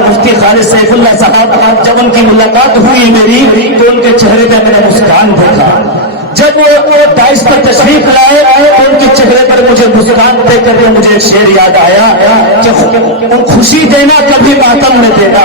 مفتی خالد سیف اللہ صاحب جب ان کی ملاقات ہوئی میری تو ان کے چہرے پہ میں نے مسکان دیکھا. جب وہ داعش پر تشریف لائے تو ان کے چہرے پر مجھے مسکان دیکھ کر کے مجھے ایک شعر یاد آیا کہ خوشی دینا کبھی ماتم نہ دینا،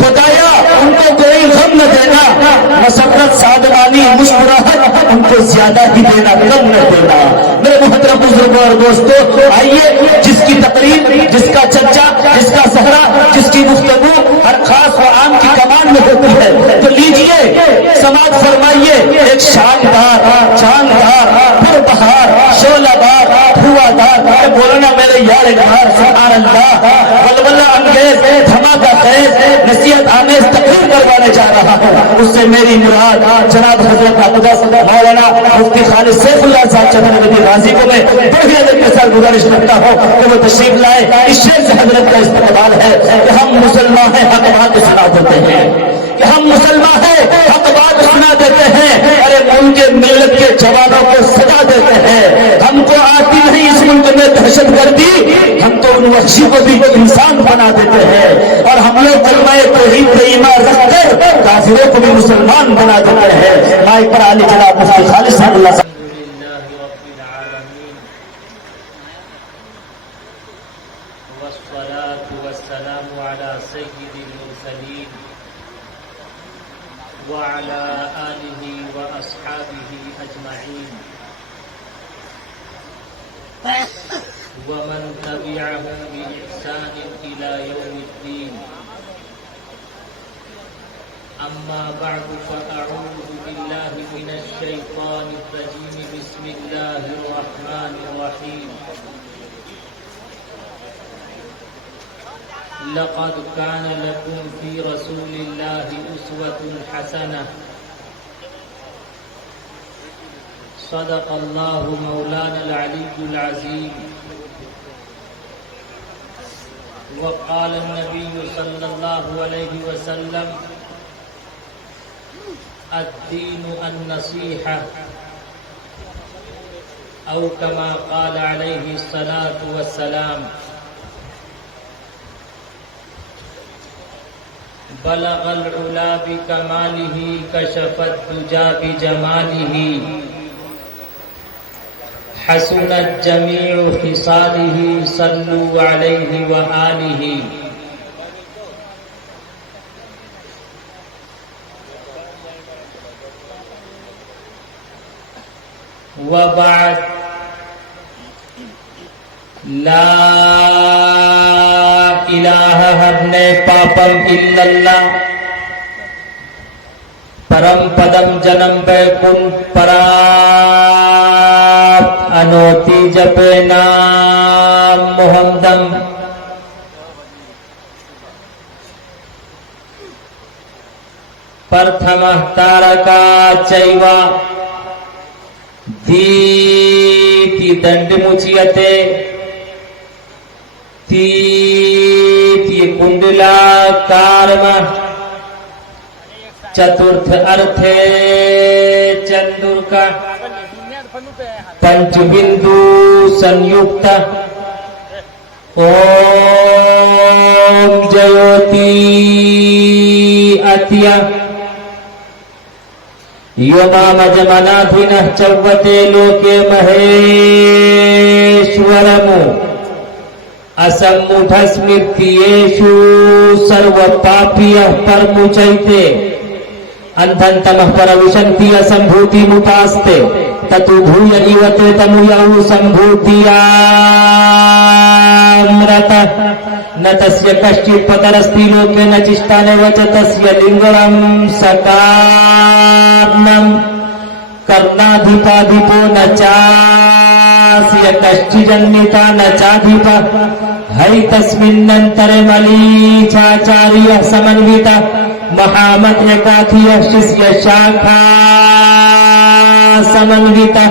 خدایا ان کو کوئی غم نہ دینا، مسرت سعادمانی مسکراہٹ ان کو زیادہ ہی دینا کم نہ دینا. میرے محترم بزرگوں اور دوستوں، آئیے جس کی تقریر، جس کا چرچا، جس کا سہرا، جس کی گفتگو ہر خاص و عام کی کمان میں ہوتی ہے، تو لیجئے سماعت فرمائیے ایک شاندار چاندار پھر بہار شعلہ دار دھواں دار بولنا میرے یار گھر سبحان اللہ ولولہ انگیز دھماکہ خیز نصیحت آمیز تقریر کروانے جا رہا ہوں. اس سے میری مراد جناب حضرت اقدس مولانا مفتی خالد سیف اللہ صاحب چتر نبی غازی کو میں بڑی ادب کے ساتھ گزارش کرتا ہوں کہ وہ تشریف لائے. اس شعر سے حضرت کا استقبال ہے کہ ہم مسلمان ہیں حق بات سنا دیتے ہیں، کہ ہم مسلمان ہیں حق بات سنا دیتے ہیں. ارے ملک کے ملت کے جوانوں کو سزا دیتے ہیں. ہم کو آتی نہیں اس ملک میں دہشت گردی، ہم تو ان وحشی کو بھی انسان بنا دیتے ہیں. اور ہم لوگ کلمہ توحید پہ ایمان رکھ کر کافروں کو بھی مسلمان بنا دیتے ہیں. مائک پر عالی جناب مفتی خالد صاحب اللہ صاحب. والصلاة والسلام على سيد المرسلين وعلى آله وأصحابه أجمعين ومن تبعهم بإحسان إلى يوم الدين. أما بعد فأعوذ بالله من الشيطان الرجيم. بسم الله الرحمن الرحيم. لقد كان لكم في رسول الله أسوة حسنة. صدق الله مولانا العلي العظيم. وقال النبي صلى الله عليه وسلم الدين النصيحة، أو كما قال عليه الصلاة والسلام. بلغ العلا بکمالہ کشف الدجا بجمالہ حسنت جمیع خصالہ صلوا علیہ وآلہ. وبعد لا الہ ہرنے پاپم اللہ پرم پدم جنم بیکن پرات انوتی جپے نام محمدم. پرتھمہ تارکا چیوا دیتی دنڈ مچیتے تیتی کنڈلا کارم چترتھ ارتھے چندر کا پنچ بندو سنیکت اوم جیوتی اتیا یومام جمنادھنہ چوتے لوکے مہیشورمو اسمٹھسمرتیشو سرو پاپیہ پرمچیتے انتنتمہ پروشنتی اسمبھوتی مٹاستے تتو بھویا ایوتے تمویاو سمبھوتیامرتا نتسیا کشچت پترستی لوکے نچشتانے وچتسیا لنگرم سکارنم کرنادھپادھپو نچاسیا کشچی جنتا نچادھپا ہی تسمننتر ملیچاچاریہ سمنویتا مہامت ایکاتھیہ شسیہ شاکھا سمنویتا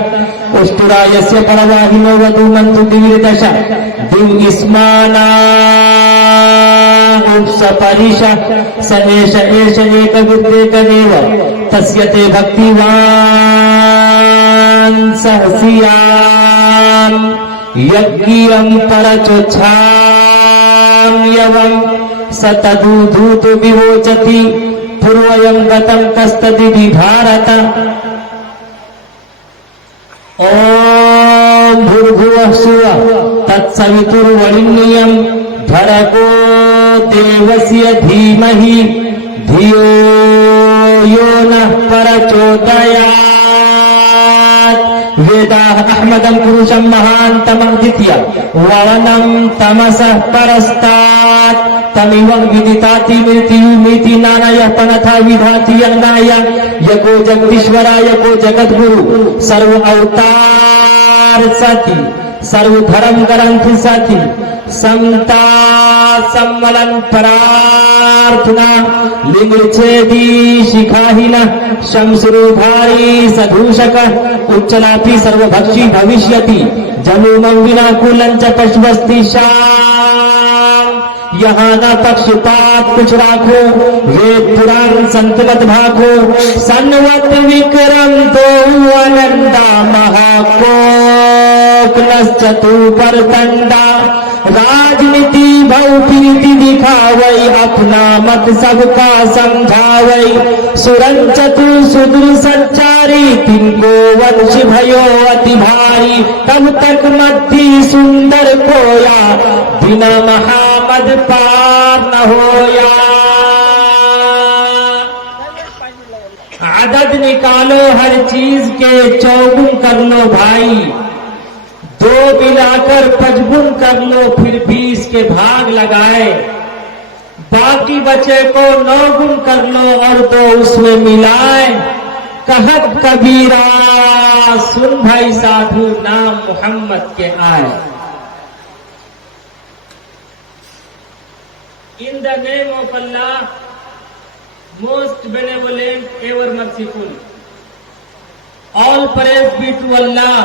اشترایسیہ پرواہنو ودومنتو دیردشا دیو اسمانا سپریشا سمیش ایش ایک گردے کدیو تسیتے بھکتیوان سہسیام یگیم پرچوچھام یوم सतदूधूत विवोचति पूर्वयं गतं कस्तदि भारत। ओम भूर्भुवः स्वः तत्सवितुर्वरेण्यं भर्गो देवस्य धीमहि धियो यो नः प्रचोदयात्। वेदाः अहमदं पुरुषं महान्तमद्वितीय वर्णं तमसः परस्तात् तमिवं विदिताति मृत्युमिति नानायः पनथा विधाति यज्ञाय यको जगदीश्वराय को जगद्गुरु सर्व अवतार साथी सर्व धर्म ग्रंथ साथी समता सम्मलन प्रार्थना लिंग छेदी शिखाहीन शमसुरुधारी सधूषक उच्चलापी सर्वभक्षी भविष्यति जनुमं विना कुलंच पशुवस्ति शाम। यहाँ न पक्षपात कुछ राखो वेद पुराण संतमत भाखो सन्वत विक्रम तो अनंदा महाकोकलश्चतुर तंडा राजनीति भौप्रीति दिखावई अपना मत सबका समझावई सुरन चतुर सुदूर सच्चारी तिनको वंश भयो अति भारी तब तक मध्य सुंदर कोया बिना महामद पार न होया। आदत निकालो हर चीज के चौगुन कर लो भाई दो मिलाकर पचगुन कर लो फिर 20 के भाग लगाए बाकी बचे को 9 गुण कर लो और 2 उसमें मिलाए। कहत कबीरा सुन भाई साधु नाम मोहम्मद के आए। In the name of Allah, most benevolent, ever merciful. All praise be to Allah,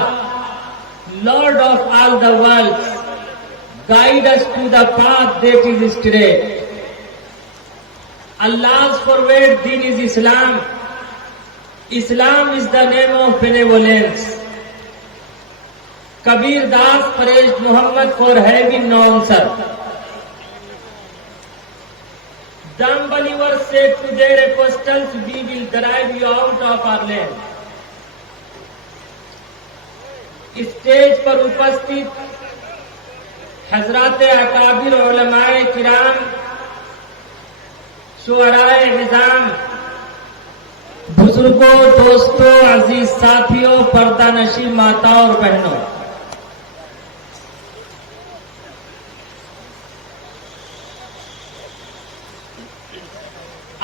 Lord of all the worlds. Guide us to the path that is straight. Allah's forward deen is Islam. Islam is the name of benevolence. Kabir Das praised Muhammad for having no answer. Dumb believers said to their apostles, we will drive you out of our land. Stage पर उपस्थित हजरात अकाबिर उलमाए किराम शुअराए निजाम बुजुर्गों दोस्तों अजीज साथियों पर्दानशी माताओं और बहनों,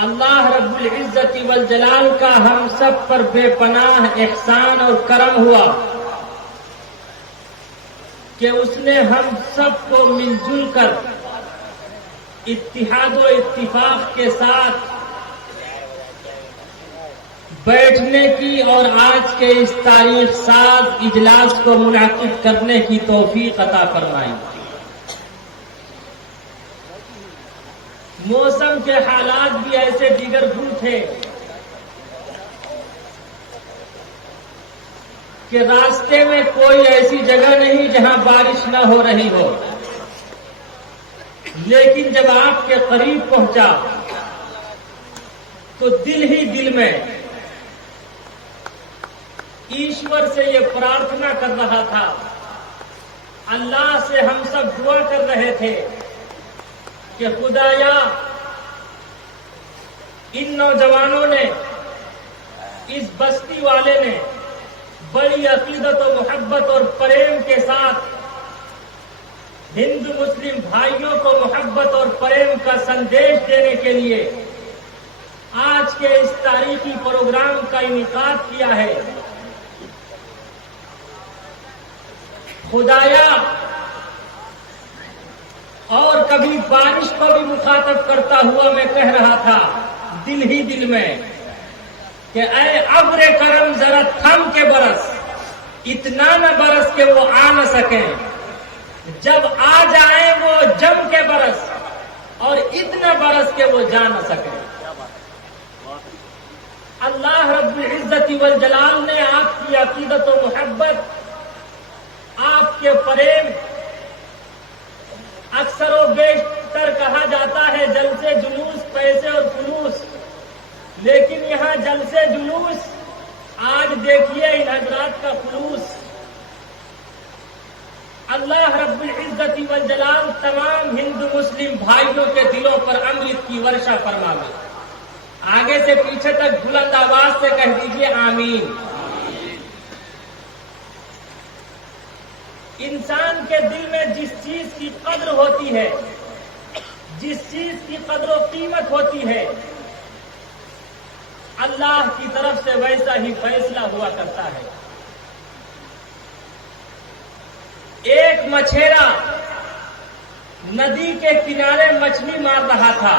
अल्लाह रब्बुल इज्जति वल जलाल का हम सब पर बेपनाह एहसान और करम हुआ कि उसने हम सबको मिलजुल कर इत्तिहाद और इत्तिफाक के साथ बैठने की और आज के इस तारीख साज इजलास को मुनाकिद करने की तौफीक अता फरमाई। मौसम के हालात भी ऐसे दीगर गुण थे कि रास्ते में कोई ऐसी जगह नहीं जहां बारिश न हो रही हो, लेकिन जब आपके करीब पहुंचा तो दिल ही दिल में ईश्वर से ये प्रार्थना कर रहा था, अल्लाह से हम सब दुआ कर रहे थे कि खुदाया इन नौजवानों ने, इस बस्ती वाले ने बड़ी अकीदत और मोहब्बत और प्रेम के साथ हिंदू मुस्लिम भाइयों को मोहब्बत और प्रेम का संदेश देने के लिए आज के इस तारीखी प्रोग्राम का इनेकाद किया है। खुदाया, और कभी बारिश को भी मुखातब करता हुआ मैं कह रहा था दिल ही दिल में कि ऐ अब्रे करम जरा थम के बरस, इतना न बरस के वो आ न सके, जब आ जाए वो जम के बरस और इतना बरस के वो जा न सके। अल्लाह रब्बुल इज्जति वल जलाल ने आपकी अकीदत और मोहब्बत, आपके प्रेम अक्सर व बेशतर اکثر کہا جاتا ہے جلسے جلوس پیسے اور فلوس، لیکن یہاں جلسے جلوس، آج دیکھیے ان حضرات کا خلوص۔ اللہ رب العزت والجلال تمام ہندو مسلم بھائیوں کے دلوں پر امرت کی ورشا فرمائے۔ آگے سے پیچھے تک بلند آواز سے کہہ دیجیے آمین۔ انسان کے دل میں جس چیز کی قدر ہوتی ہے، جس چیز کی قدر و قیمت ہوتی ہے، اللہ کی طرف سے ویسا ہی فیصلہ ہوا کرتا ہے۔ ایک مچھیرا ندی کے کنارے مچھلی مار رہا تھا،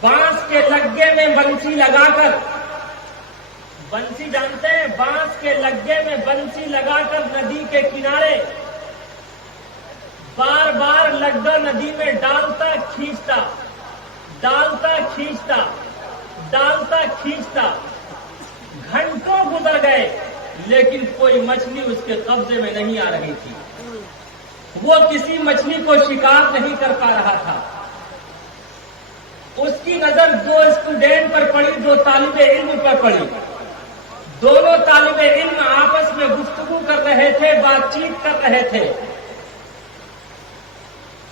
بانس کے لگے میں بنسی لگا کر، بنسی جانتے ہیں، بانس کے لگے میں بنسی لگا کر ندی کے کنارے بار بار لگا ندی میں ڈالتا کھینچتا، ڈالتا کھینچتا، ڈالتا کھینچتا، گھنٹوں گزر گئے لیکن کوئی مچھلی اس کے قبضے میں نہیں آ رہی تھی۔ وہ کسی مچھلی کو شکار نہیں کر پا رہا تھا۔ اس کی نظر دو اسٹوڈنٹ پر پڑی، دو طالب علم پر پڑی۔ دونوں طالب علم آپس میں گفتگو کر رہے تھے، بات چیت کر رہے تھے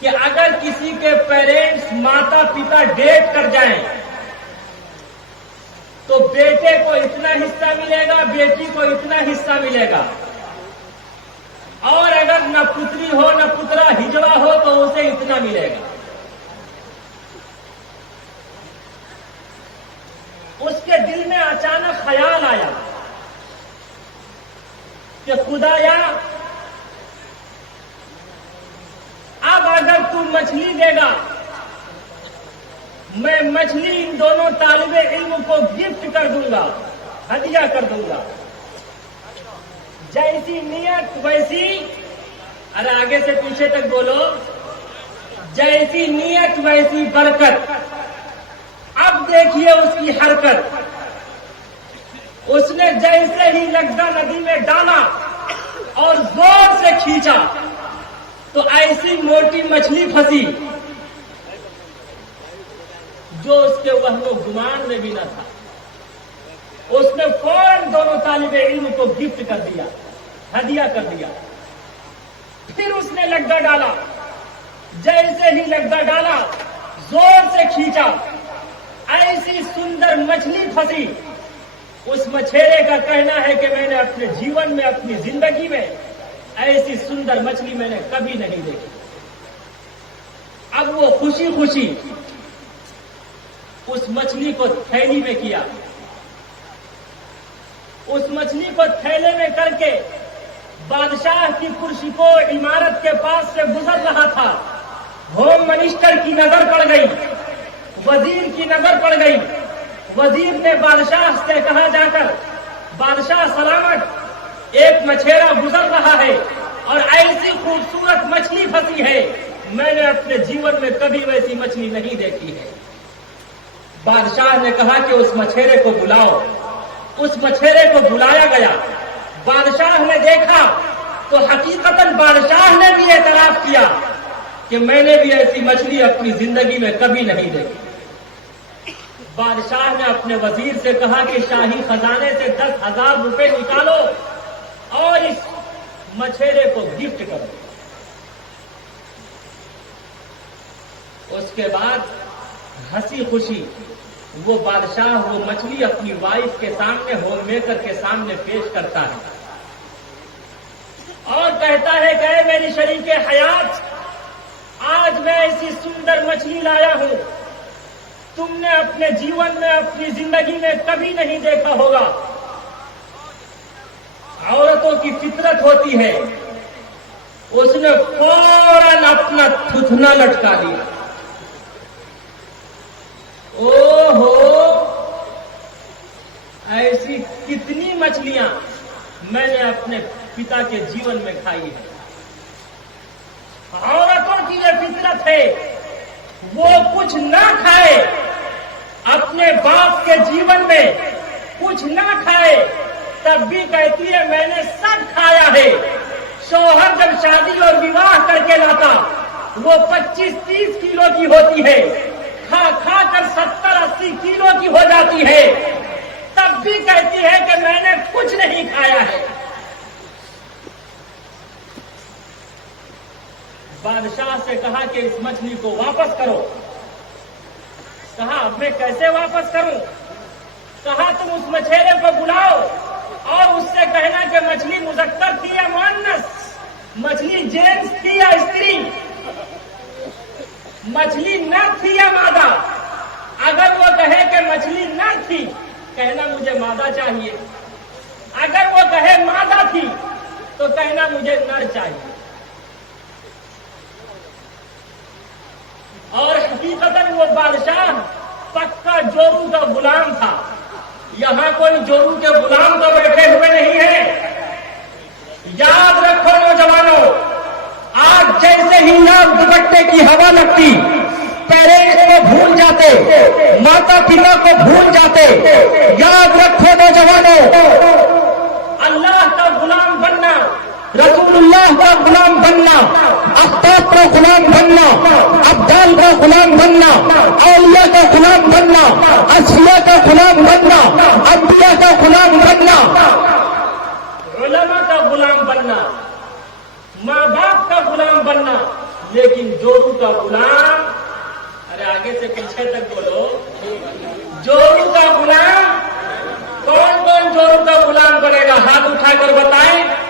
کہ اگر کسی کے پیرنٹس ماتا پتا ڈیتھ کر جائیں تو بیٹے کو اتنا حصہ ملے گا، بیٹی کو اتنا حصہ ملے گا، اور اگر نہ پتری ہو نہ پترا ہجڑا ہو تو اسے اتنا ملے گا۔ اس کے دل میں اچانک خیال آیا کہ خدایا اب اگر تو مچھلی دے گا، میں مچھلی ان دونوں طالب علم کو گفٹ کر دوں گا، ہدیہ کر دوں گا۔ جیسی نیت ویسی، ارے آگے سے پیچھے تک بولو، جیسی نیت ویسی برکت۔ اب دیکھیے اس کی حرکت، اس نے جیسے ہی لگا ندی میں ڈالا اور زور سے کھینچا تو ایسی موٹی مچھلی پھنسی جو اس کے وہم و گمان میں بھی نہ تھا۔ اس نے فوراً دونوں طالب علم کو گفٹ کر دیا، ہدیہ کر دیا۔ پھر اس نے لگا ڈالا، جیسے ہی لگا ڈالا زور سے کھینچا، ایسی سندر مچھلی پھنسی۔ اس مچھیرے کا کہنا ہے کہ میں نے اپنے جیون میں، اپنی زندگی میں ایسی سندر مچھلی میں نے کبھی نہیں دیکھی۔ اب وہ خوشی خوشی اس مچھلی کو تھیلی میں کیا، اس مچھلی کو تھیلے میں کر کے بادشاہ کی کرسی کو عمارت کے پاس سے گزر رہا تھا۔ ہوم منسٹر کی نظر پڑ گئی، وزیر کی نظر پڑ گئی۔ وزیر نے بادشاہ سے کہا جا کر، بادشاہ سلامت، ایک مچھیرا گزر رہا ہے اور ایسی خوبصورت مچھلی پھنسی ہے، میں نے اپنے جیون میں کبھی ویسی مچھلی نہیں دیکھی ہے۔ بادشاہ نے کہا کہ اس مچھیرے کو بلاؤ۔ اس مچھیرے کو بلایا گیا۔ بادشاہ نے دیکھا تو حقیقتاً بادشاہ نے بھی اعتراف کیا کہ میں نے بھی ایسی مچھلی اپنی زندگی میں کبھی نہیں دیکھی۔ بادشاہ نے اپنے وزیر سے کہا کہ شاہی خزانے سے 10,000 روپے نکالو اور اس مچھیرے کو گفٹ کرو۔ اس کے بعد ہنسی خوشی وہ بادشاہ وہ مچھلی اپنی وائف کے سامنے، ہوم میکر کے سامنے پیش کرتا ہے اور کہتا ہے کہ اے میری شریک حیات، آج میں ایسی سندر مچھلی لایا ہوں، تم نے اپنے جیون میں، اپنی زندگی میں کبھی نہیں دیکھا ہوگا۔ عورتوں کی فطرت ہوتی ہے، اس نے فوراً اپنا تھتنا لٹکا دیا۔ او ہو، ایسی کتنی مچھلیاں میں نے اپنے پتا کے جیون میں کھائی ہے۔ عورتوں کی یہ فطرت ہے، وہ کچھ نہ کھائے، اپنے باپ کے جیون میں کچھ نہ کھائے، تب بھی کہتی ہے میں نے سب کھایا ہے۔ شوہر جب شادی اور وواہ کر کے لاتا वो 25-30 किलो की होती है, खा खा कर 70-80 किलो की हो जाती है, तब भी कहती है कि मैंने कुछ नहीं खाया है। बादशाह से कहा कि इस मछली को वापस करो। कहा अब मैं कैसे वापस करूं? कहा तुम उस मछेरे को बुलाओ और उससे कहना कि मछली मुज़क्कर थी या मुअन्नस, मछली जेंट्स थी या स्त्री, मछली नर थी या मादा। अगर वो कहे कि मछली नर थी, कहना मुझे मादा चाहिए। अगर वो कहे मादा थी, तो कहना मुझे नर चाहिए। और हकीकतन वो बादशाह पक्का जोरू का गुलाम था। यहां कोई जोरू के गुलाम तो बैठे हुए नहीं है। याद रखो नौजवानों, आज जैसे ही नाक दुपट्टे की हवा लगती, पेरेंट्स को भूल जाते, माता पिता को भूल जाते। याद रखो नौजवानों, अल्लाह का गुलाम बनना, रसूलुल्लाह का गुलाम बनना, आफ्ताब का गुलाम बनना, अब्दाल का गुलाम बनना, औलिया का गुलाम बनना, असफिया का गुलाम बनना, अंबिया का गुलाम बनना, उलमा का गुलाम बनना, माँ बाप का गुलाम बनना, लेकिन जोरू का गुलाम, अरे आगे से पीछे तक बोलो, जोरू का गुलाम, कौन कौन जोरू का गुलाम बनेगा? हाथ उठाकर बताएं।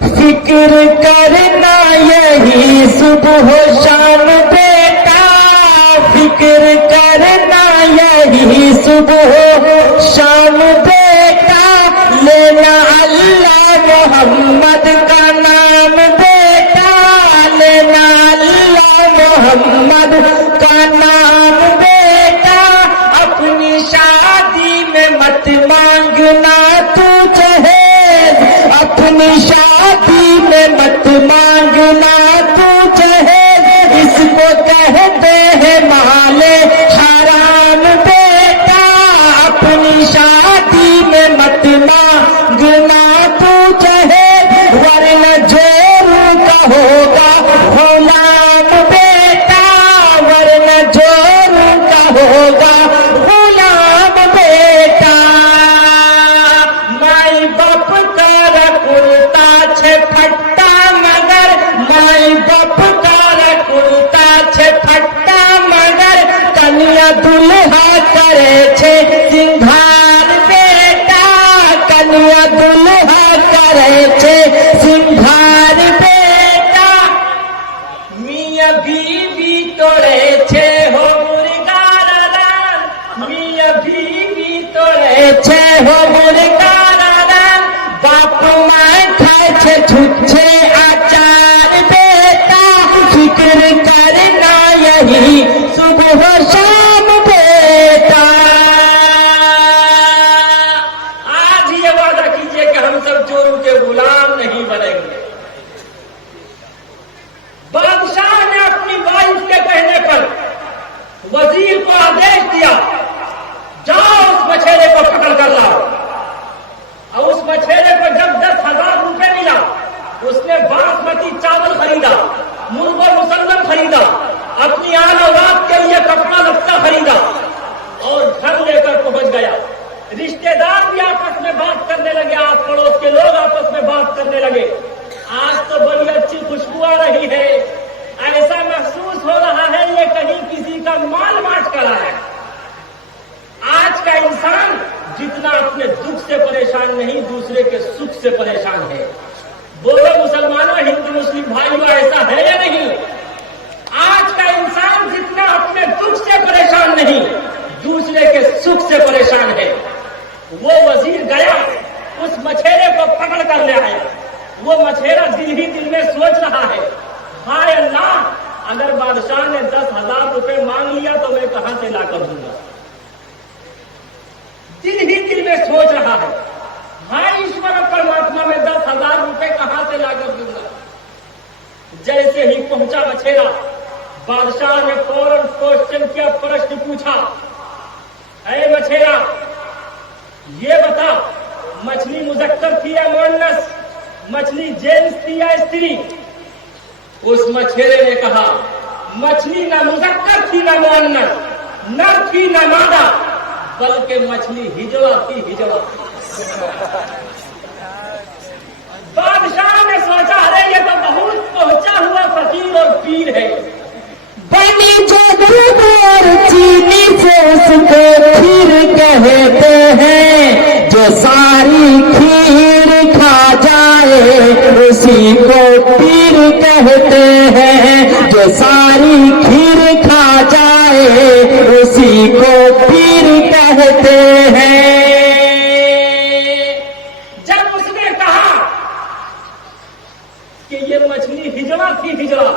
फिक्र करना यही सुबह शाम बेटा, फिक्र करना यही सुबह शाम बेटा, लेना अल्लाह मोहम्मद का नाम बेटा, लेना अल्लाह मोहम्मद का नाम बेटा। अपनी शादी में मत मांगना तू जहेज, अपनी शादी में मत मांगना तू जहेज, इसको कहते हैं माले हराम बेटा। अपनी शादी में मत मांगना तू जहेज, वरना जोरू का होगा गुलाम बेटा, वरना जोरू का होगा गुलाम बेटा। माई बाप का कुर्ता छे फट्टा मगर, माई बाप का कुर्ता छे फट्टा मगर, कन्या दुल्हा करे छे सिंघार बेटा, कन्या दुल्हा करे छे सिंघार बेटा। मियां बीवी तोड़े छे हो मुर्गा रान, मियां बीवी तोड़े छे हो मुर्गा रान, बाप माय खाए छे छुच्छे आचार बेटा। फिक्र करना यही सुबह शाम बेटा। आज ये वादा कीजिए कि हम सब जोरू के गुलाम नहीं बनेंगे। बादशाह ने अपनी वाइफ के कहने पर वजीर को आदेश दिया, जाओ उस मछेरे को पकड़ कर लाओ। और उस मछेरे को जब 10,000 रुपए मिला, उसने बासमती चावल खरीदा, मुर्गा मुसल्लम खरीदा, अपनी आल औलाद के लिए कपड़ा लत्ता खरीदा और घर लेकर पहुंच गया। रिश्तेदार भी आपस में बात करने लगे, आस पड़ोस के लोग आपस में बात करने लगे। आज तो बड़ी अच्छी खुशबू आ रही है, ऐसा महसूस हो रहा है ये कहीं किसी का माल बांट कर आया है। आज का इंसान जितना अपने दुख से परेशान नहीं, दूसरे के सुख से परेशान है। बोलो मुसलमानों, हिंदू मुस्लिम भाइयों, ऐसा है या नहीं? आज का इंसान जितना अपने दुख से परेशान नहीं, दूसरे के सुख से परेशान है। वो वजीर गया, उस मछेरे को पकड़ कर ले आया। वो मछेरा दिल ही दिल में सोच रहा है, हाय अल्लाह, अगर बादशाह ने 10,000 रुपए मांग लिया तो मैं कहां से लाकर दूंगा। दिल ही दिल में सोच रहा है, हाय ईश्वर परमात्मा, में 10,000 रुपए कहां से लाकर दूंगा। जैसे ही पहुंचा मछेरा, बादशाह ने फौरन क्वेश्चन किया, प्रश्न पूछा, ऐ मछेरा, ये बता, मछली मुज़क्कर थी या मुअन्नस, मछली जेंट्स थी या स्त्री? उस मछेरे ने कहा, मछली न मुज़क्कर थी न मुअन्नस, नर थी न मादा, बल्कि मछली हिजड़ा थी, हिजड़ा। बादशाह ने सोचा, अरे ये तो बहुत पहुंचा हुआ फकीर और पीर है। बनी जो दूध और चीनी से उसको खीर कहते हैं, जो सारी खीर खा जाए उसी को पीर कहते हैं, जो सारी खीर खा जाए उसी को पीर कहते हैं। जब उसने कहा कि ये मछली हिजड़ा थी, हिजड़ा,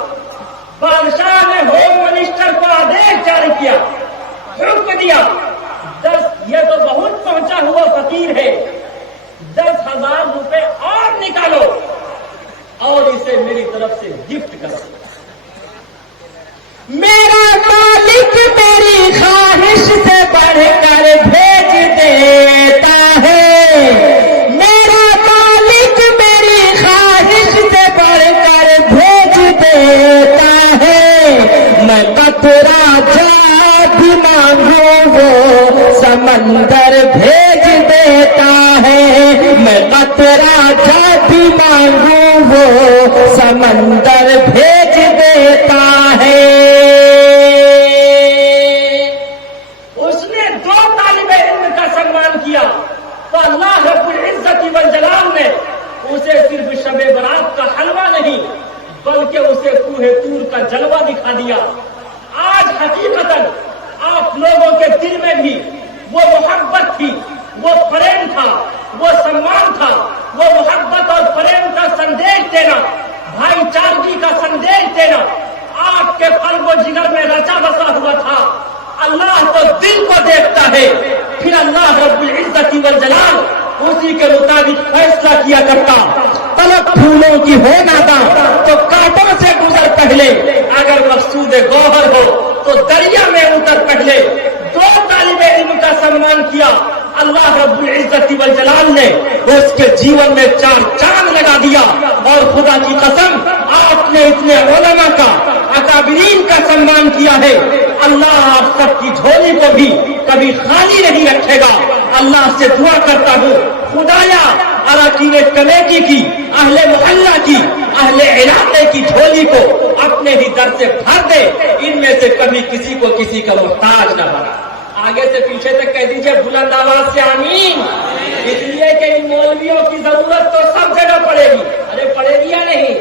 बादशाह ने होम मिनिस्टर को आदेश जारी किया, हुक्म दिया, 10 ये तो बहुत पहुंचा हुआ फकीर है, 10,000 रुपए और निकालो और इसे मेरी तरफ से गिफ्ट करो। मेरा मालिक मेरी ख्वाहिश से बढ़कर भेज देता है, मेरा मालिक मेरी ख्वाहिश से बढ़कर भेज देता है। मैं कतरा जा भी मांगू वो समंदर भेज देता है, मैं कतरा जा भी मांगू वो समंदर भेज देता है। उसने 2 तालिबे इल्म का सम्मान किया तो अल्लाह रब्बुल इज्जत वल जलाल ने उसे सिर्फ शबे बरात का हलवा नहीं बल्कि उसे कूहे तूर का जलवा दिखा दिया। आज हकीकतन आप लोगों के दिल में भी वो मोहब्बत थी, वो प्रेम था, वो सम्मान था, वो मोहब्बत और प्रेम का संदेश देना, भाईचारगी का संदेश देना आपके कल्ब व जिगर में रचा बसा हुआ था। अल्लाह तो दिल को देखता है, फिर अल्लाह रब्बुल इज्जत वल जलाल उसी के मुताबिक फैसला किया करता। तलब फूलों की हो नादा तो कांटों से गुजर पहले, अगर मकसूद गौहर हो तो दरिया में उतर पहले। 2 तालिबे इल्म का सम्मान किया, अल्लाह रब्बुल इज्जत वल जलाल ने उसके जीवन में 4 चांद लगा दिया। और खुदा की कसम, आपने इतने उलमा का, अकाबिरीन का सम्मान किया है, अल्लाह आप सबकी झोली को भी कभी खाली नहीं रखेगा। अल्लाह से दुआ करता हूँ, खुदाया अरकान कमेटी की, अहले मोहल्ला की, अहले इलाके की झोली को अपने ही दर से भर दे, इनमें से कभी किसी को किसी का मोहताज न बना। आगे से पीछे तक कह दीजिए बुलंद आवाज से आमीन। इसलिए कि इन मौलवियों की जरूरत तो सब जगह पड़ेगी। अरे पड़ेगी या नहीं?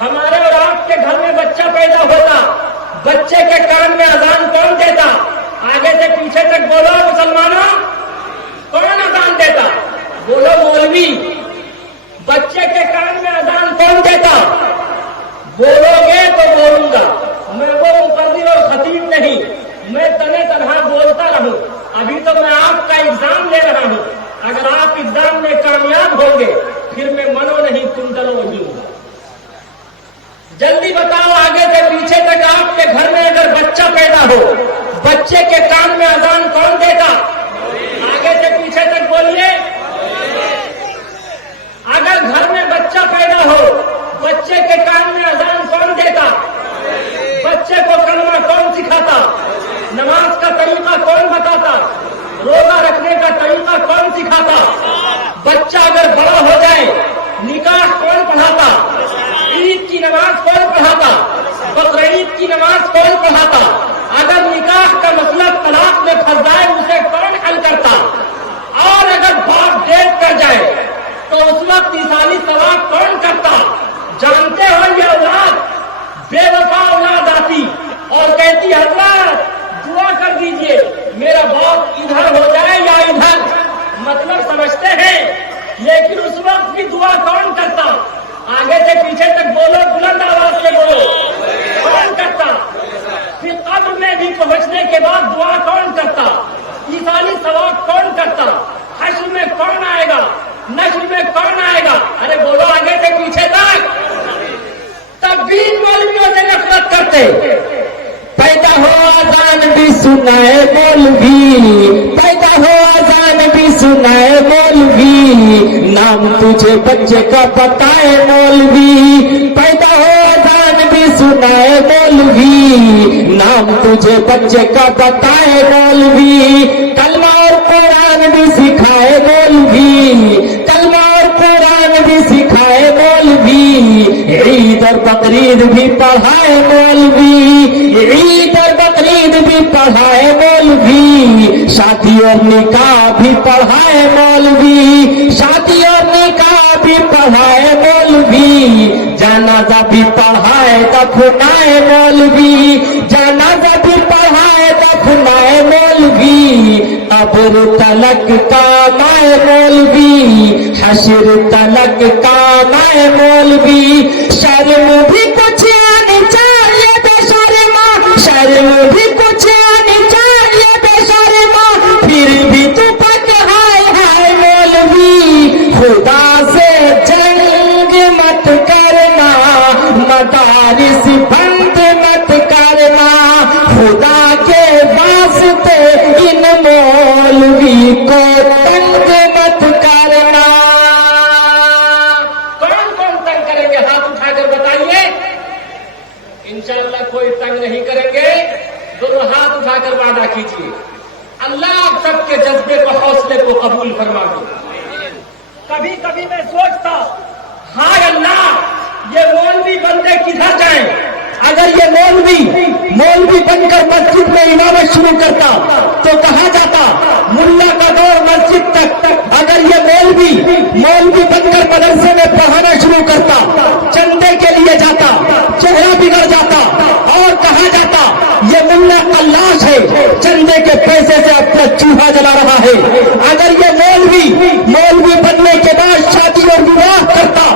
हमारे और आपके घर में बच्चा पैदा होता, बच्चे के कान में अजान कौन देता? आगे से पीछे तक बोलो मुसलमानों, कौन अजान देता? बोलो मौलवी। बच्चे के कान में अजान कौन देता? बोलोगे तो बोलूंगा। मैं वो मुकर्रिर और खतीब नहीं, मैं तने तनहा बोलता रहूं। अभी तो मैं आपका एग्जाम ले रहा हूं। अगर आप एग्जाम में कामयाब होंगे फिर मैं मनो नहीं तुम डरो वही हूं। जल्दी बताओ, आगे से पीछे तक आपके घर में अगर बच्चा पैदा हो, बच्चे के कान में अजान कौन देता? आगे से पीछे तक बोलिए। अगर घर में बच्चा पैदा हो, बच्चे के कान में अजान कौन देता? बच्चे को कलमा कौन सिखाता? नमाज का तरीका कौन बताता? रोजा रखने का तरीका कौन सिखाता? बच्चा अगर बड़ा हो जाए, निकाह कौन पढ़ाता? ईद की नमाज कौन पढ़ाता? बकरीद की नमाज कौन पढ़ाता? अगर निकाह का मसला तलाक में फंस जाए, उसे कौन हल करता? और अगर बाप डेथ कर जाए तो उस वक्त ईसानी सवाब कौन करता? जानते हो ये औलाद बेवफा औलाद आती और कहती हज़रत दुआ कर दीजिए मेरा बाप इधर हो जाए या इधर। मतलब समझते हैं, लेकिन उस वक्त भी दुआ कौन करता? आगे से पीछे तक बोलो, बुलंद आवाज से बोलो, कौन करता? फिर कब्र में भी पहुंचने के बाद दुआ कौन करता? ईसानी सवाब कौन करता? हश्र में कौन आएगा? नश्र में कौन आएगा? अरे बोलो आगे से पीछे तक। तब भी मौलवियों से नफरत करते। पैदा हो अजान भी सुनाए मौलवी, पैदा हो अजान भी सुनाए मौलवी, नाम तुझे बच्चे का बताए मौलवी। पैदा हो अजान भी सुनाए मौलवी, नाम तुझे बच्चे का बताए मौलवी, कलमा और कुरान भी सिखाए मौलवी, कलमा और कुरान भी सिखाए मौलवी, ईद और बकरीद भी पढ़ाए मौलवी, ईद और बकरीद भी पढ़ाए मौलवी, शादी और निकाह भी पढ़ाए मौलवी, शादी और निकाह भी पढ़ाए मौलवी, जनाजा भी पढ़ाए दफनाए मौलवी, जनाजा भी पढ़ाए दफनाए मौलवी, अब्र तलक कामाए मौलवी, हश्र तलक कामाए मौलवी, शर्म भी कुछ आनी चाहिए बेशर्मा, शर्म भी कुछ आनी चाहिए बेशर्मा, फिर भी तू पक हाय हाय मौलवी, खुदा से जंग मत करना, मदारिस बंद मत करना, खुदा के वास्ते इन मौलवी को तंग मत करना। कौन कौन तंग करेंगे, हाथ उठाकर बताइए। इंशाअल्लाह कोई तंग नहीं करेंगे, दोनों हाथ उठाकर वादा कीजिए। अल्लाह आप सबके जज्बे को, हौसले को कबूल फरमा दे। कभी कभी मैं सोचता, हाय अल्लाह, ये मौलवी बंदे किधर जाएं? अगर ये मौलवी बनकर मस्जिद में इमामत शुरू करता तो कहाँ जाता? मुल्ला का दौर मस्जिद तक। अगर ये मौलवी बनकर मदरसे में पढ़ाना शुरू करता, चंदे के लिए जाता, चेहरा बिगड़ जाता, और कहाँ जाता? ये मुल्ला का लाश है, चंदे के पैसे से अपना चूल्हा जला रहा है। अगर ये मौलवी बनने के बाद शादी और विवाह करता,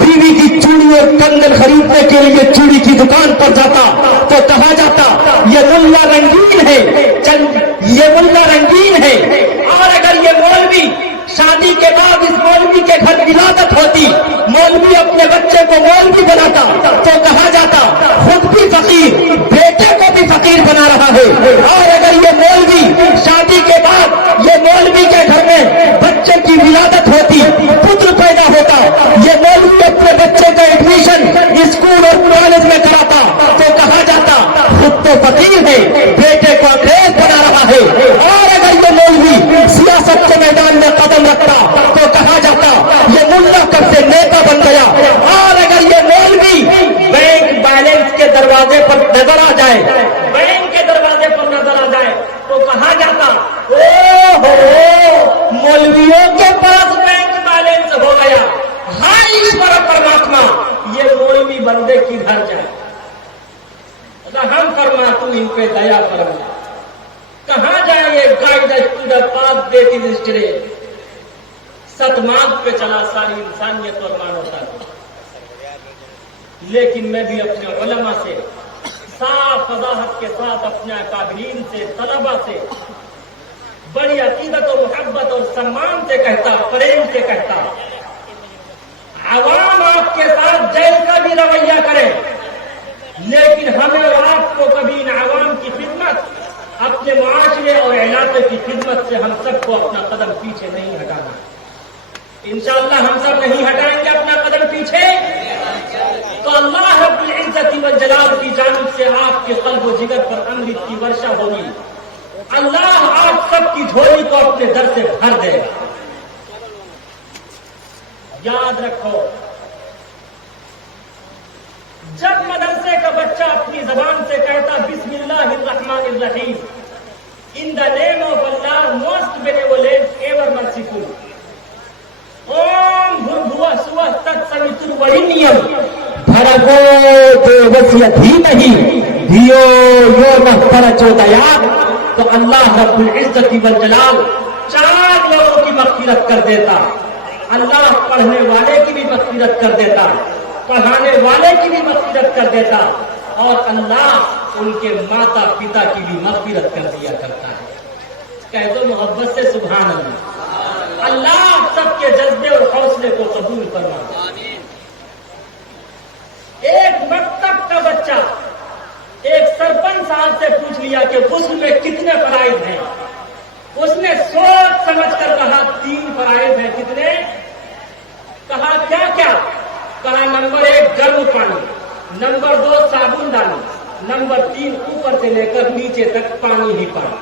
बीवी की चूड़ी और कंगन खरीदने के लिए चूड़ी की दुकान पर जाता, तो कहाँ जाता? ये मुल्ला रंगीन है, ये मुल्ला रंगीन है। और अगर ये मौलवी शादी के बाद इस मौलवी के घर विलादत होती, मौलवी अपने बच्चे को मौलवी बनाता, तो कहाँ जाता? खुद भी फकीर, बेटे को भी फकीर बना रहा है। और अगर ये मौलवी शादी के बाद ये मौलवी के घर में बच्चे की विलादत होती, पुत्र पैदा होता, ये मौलवी अपने बच्चे का एडमिशन स्कूल और कॉलेज में कराता, तो कहाँ जाता? खुद तो फकीर है, बेटे को अंग्रेज बना रहा है। और अगर ये मौलवी सियासत के मैदान में कदम रखता, तो कहाँ जाता? ये मुल्ला कब से नेता बन गया। और अगर ये मौलवी बैंक बैलेंस के दरवाजे पर नजर आ जाए, बैंक के दरवाजे पर नजर आ जाए, तो कहाँ जाता? ओहो, मौलवियों के पास बैंक बैलेंस हो गया। हाय ईश्वर परमात्मा, ये मौलवी बंदे किधर जाए? हम फरमा, तू इन पे दया फरमा। कहाँ जाए ये guide to the path that is straight? सतमार्ग पे चला सारी इंसानियत और मानवता को। लेकिन मैं भी अपने उलमा से साफ वजाहत के साथ, अपने अकाबरीन से, तलबा से बड़ी अकीदत और मोहब्बत और सम्मान से कहता, प्रेम से कहता, आवाम आपके साथ जैसा भी रवैया करे, लेकिन हमें और आपको कभी इन आवाम की खिदमत, अपने मुआशरे और इलाके की खिदमत से हम सबको अपना कदम पीछे नहीं हटाना। इंशाअल्लाह हम सब नहीं हटाएंगे अपना कदम पीछे, तो अल्लाह रब्बुल इज्जत वल जलाल की जानिब से आपके कल्ब व जिगर पर अमृत की वर्षा होगी। अल्लाह आप सबकी झोली को अपने दर से भर देगा। याद रखो, जब मदरसे का बच्चा अपनी जबान से कहता बिस्मिल्लाहिर्रहमानिर्रहीम, in the name of Allah most benevolent ever merciful, ओम भूर्भुवः स्वः तत्सवितुर्वरेण्यम भर्गो देवस्य धीमहि धियो यो नः प्रचोदयात्। तो अल्लाह रब्बुल इज्जत वल जलाल 4 लोगों की मग़फ़िरत कर देता। अल्लाह पढ़ने वाले की भी मग़फ़िरत कर देता, पढ़ाने वाले की भी मग़फ़िरत कर देता, और अल्लाह उनके माता पिता की भी मग़फ़िरत कर दिया करता है। कह दो मोहब्बत से सुभान अल्लाह। अल्लाह सबके जज्बे और हौसले को कबूल फरमा। एक मकतब का बच्चा एक सरपंच साहब से पूछ लिया कि गुस्ल में कितने फराइज हैं। उसने सोच समझ कर कहा 3 फराइज हैं। कितने? कहा क्या क्या? कहा नंबर 1 गर्म पानी, नंबर 2 साबुनदानी, नंबर 3 ऊपर से लेकर नीचे तक पानी ही पानी।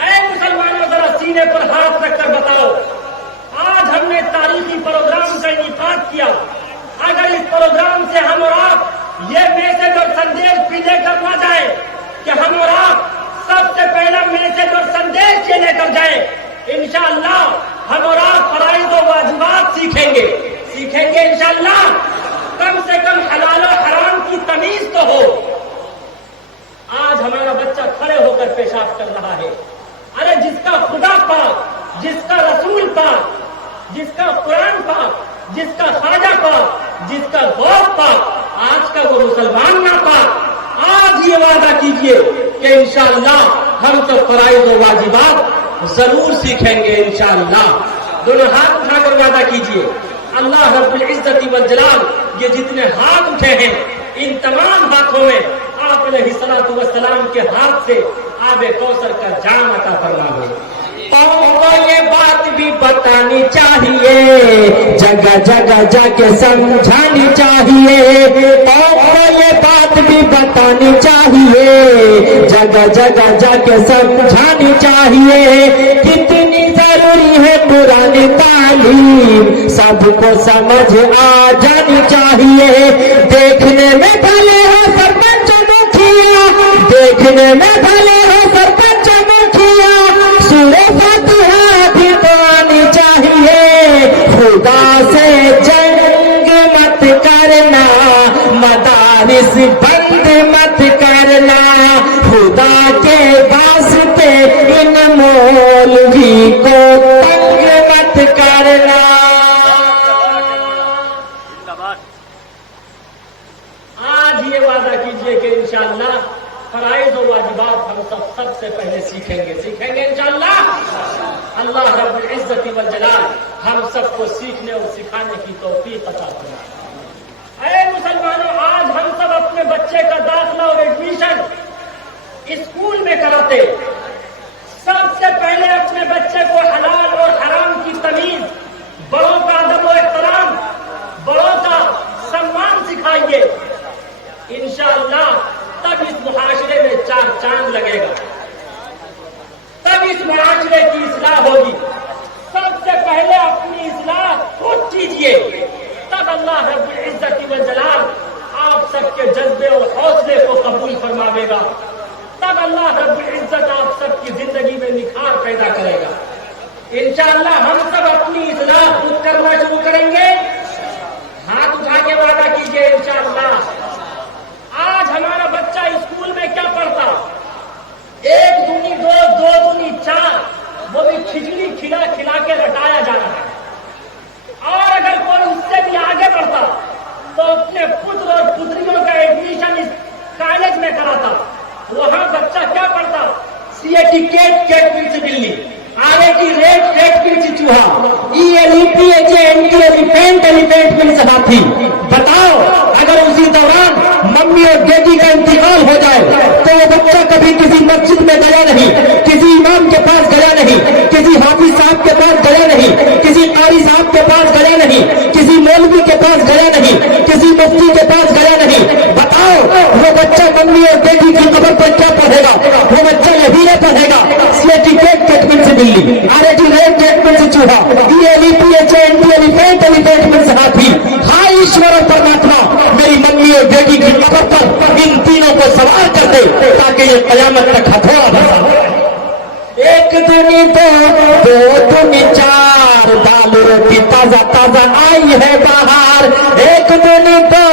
अरे मुसलमानों, जरा सीने पर हाथ रखकर बताओ, आज हमने तारीखी प्रोग्राम का इनेकाद किया, अगर इस प्रोग्राम से हम और आप ये मैसेज और संदेश भी लेकर ना जाए कि हम और आप सबसे पहला मैसेज और संदेश ये लेकर जाए, इंशाअल्लाह हम और आप फराइज और वाजिबात सीखेंगे इंशाअल्लाह। कम से कम हलाल और हराम की तमीज तो हो। आज हमारा बच्चा खड़े होकर पेशाब कर रहा है। अरे जिसका खुदा पाक, जिसका रसूल पाक, जिसका कुरान पाक, जिसका ख्वाजा पाक, जिसका गौस पाक, आज का वो मुसलमान ना पाक। आज ये वादा कीजिए कि इंशाअल्लाह हम तो फराइज और वाजिबात जरूर सीखेंगे इंशाअल्लाह। दोनों हाथ उठाकर वादा कीजिए। अल्लाह रब्बुल इज्जति वल जलाल ये जितने हाथ उठे हैं, इन तमाम हाथों में आप अलैहिस्सलातु वस्सलाम के हाथ से आबे कौसर का जाम अता फरमावे। को ये बात भी बतानी चाहिए, जगह जगह जाके समझानी चाहिए। को ये बात भी बतानी चाहिए, जगह जगह जाके समझानी चाहिए। कितनी जरूरी है पुरानी तालीम, सबको समझ आ जानी चाहिए। देखने में भले हो सरपंच मुखिया, देखने में भले हो सरपंच मुखिया, सूरे फातिहा भी तो आनी चाहिए। खुदा से जंग मत करना, मदारिस बंद मत करना, खुदा के वास्ते इन मौलवी को तंग मत करना। आज ये वादा कीजिए कि इंशाअल्लाह फराइज और वाजिबात हम सबसे पहले सीखेंगे इंशाअल्लाह। अल्लाह रब्बुल इज्जति वल जलाल हम सबको सीखने और सिखाने की तौफीक अता फरमाए। अरे मुसलमानों, आज हम सब अपने बच्चे का दाखिला और एडमिशन स्कूल में कराते, सबसे पहले अपने बच्चे को हलाल और हराम की तमीज, बड़ों का अदब और एहतराम, बड़ों का सम्मान सिखाइए इंशाअल्लाह। तब इस मुआशरे में चार चांद लगेगा, तब इस मुआशरे की इस्लाह होगी। सबसे पहले अपनी इस्लाह खुद कीजिए, तब अल्लाह रब्बुल इज्जति वल जलाल आप सबके जज्बे और हौसले को कबूल फरमावेगा। तब अल्लाह रब्बुल इज्जत आप सबकी जिंदगी में निखार पैदा करेगा इंशाअल्लाह। हम सब अपनी इस्लाह खुद करना शुरू करेंगे। हाथ उठा के वादा कीजिए इंशाअल्लाह। आज हमारा बच्चा स्कूल में क्या पढ़ता, 1 दूनी 2, 2 दूनी 4, वो भी खिचड़ी खिला के रटाया जा रहा है। और अगर कोई उससे भी आगे बढ़ता तो अपने पुत्र और पुत्रियों का एडमिशन इस कॉलेज में कराता। वहां बच्चा क्या पढ़ता, CAT केट पीछे दिल्ली, RAT रेट पीछे चूहा, ELEPH एलिफेंट मिल हाथी। बताओ, अगर उसी दौरान मम्मी और डैडी का इंतकाल हो जाए तो वो बच्चा कभी किसी मस्जिद में गया नहीं, किसी इमाम के पास गया नहीं, किसी हाफिज साहब के पास गया नहीं, किसी कारी साहब के पास गया नहीं, किसी मौलवी के पास गया नहीं, किसी मुफ्ती के पास गया नहीं। बताओ, वो बच्चा मम्मी और डैडी की कब्र पर क्या पढ़ेगा? वो बच्चा यही नहीं पढ़ेगा, CAT केट से दिल्ली, RAT रेट से चूहा, ELEPH एलिफेंट मिल हाथी। हाय ईश्वर और परमात्मा, मेरी मम्मी और डैडी की कब्र पर इन तीनों को सवार कर दे, ताकि ये कयामत तक हथौड़ा बसा। 1 दूनी 2, 2 दूनी 4, दाल रोटी ताजा ताजा आई है बाहर। 1 दूनी 2,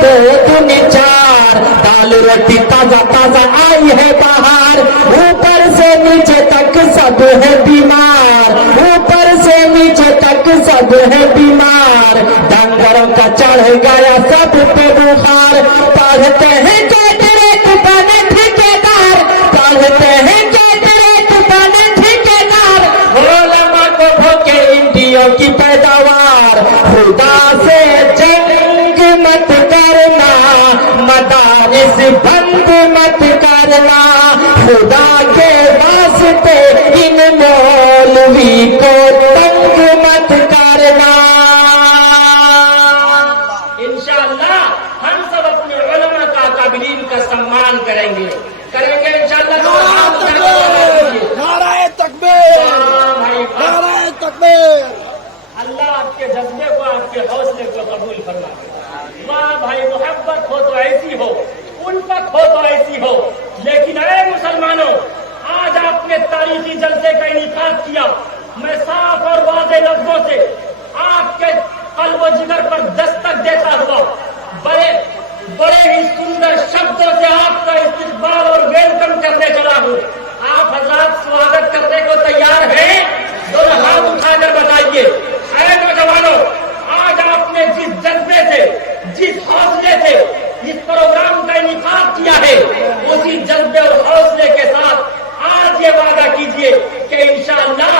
2 दूनी 4, दाल रोटी ताजा ताजा आई है बाहर। ऊपर से नीचे तक सब है बीमार, ऊपर से नीचे तक सब है बीमार। डंगरों का चढ़ गया सब पे बुखार। पढ़ते हैं कैटरेट बने ठेकेदार, पढ़ते हैं कैटरेट बने ठेकेदार। उलमा को भोके इंडियों की पैदावार। खुदा से जंग मत करना, मदारिस बंद मत करना, खुदा के वास्ते इन मौलवी को तंग मत करना। इंशाअल्लाह हम ہوں. آپ حضرات سواگت کرنے کو تیار ہیں؟ دونوں ہاتھ اٹھا کر بتائیے. اے نوجوانوں، آج آپ نے جس جذبے سے، جس حوصلے سے اس پروگرام کا انعقاد کیا ہے، اسی جذبے اور حوصلے کے ساتھ آج یہ وعدہ کیجئے کہ انشاءاللہ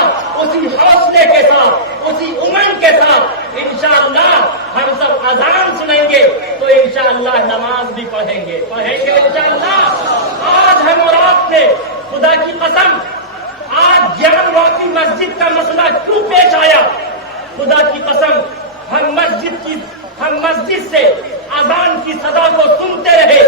اسی حوصلے کے ساتھ، اسی امنگ کے ساتھ انشاءاللہ ہم سب اذان سنیں گے تو انشاءاللہ نماز بھی پڑھیں گے انشاءاللہ. آج ہم اور آپ نے خدا کی قسم، آج گیان واقعی مسجد کا مسئلہ کیوں پیش آیا؟ خدا کی قسم ہم مسجد سے اذان کی صدا کو سنتے رہے،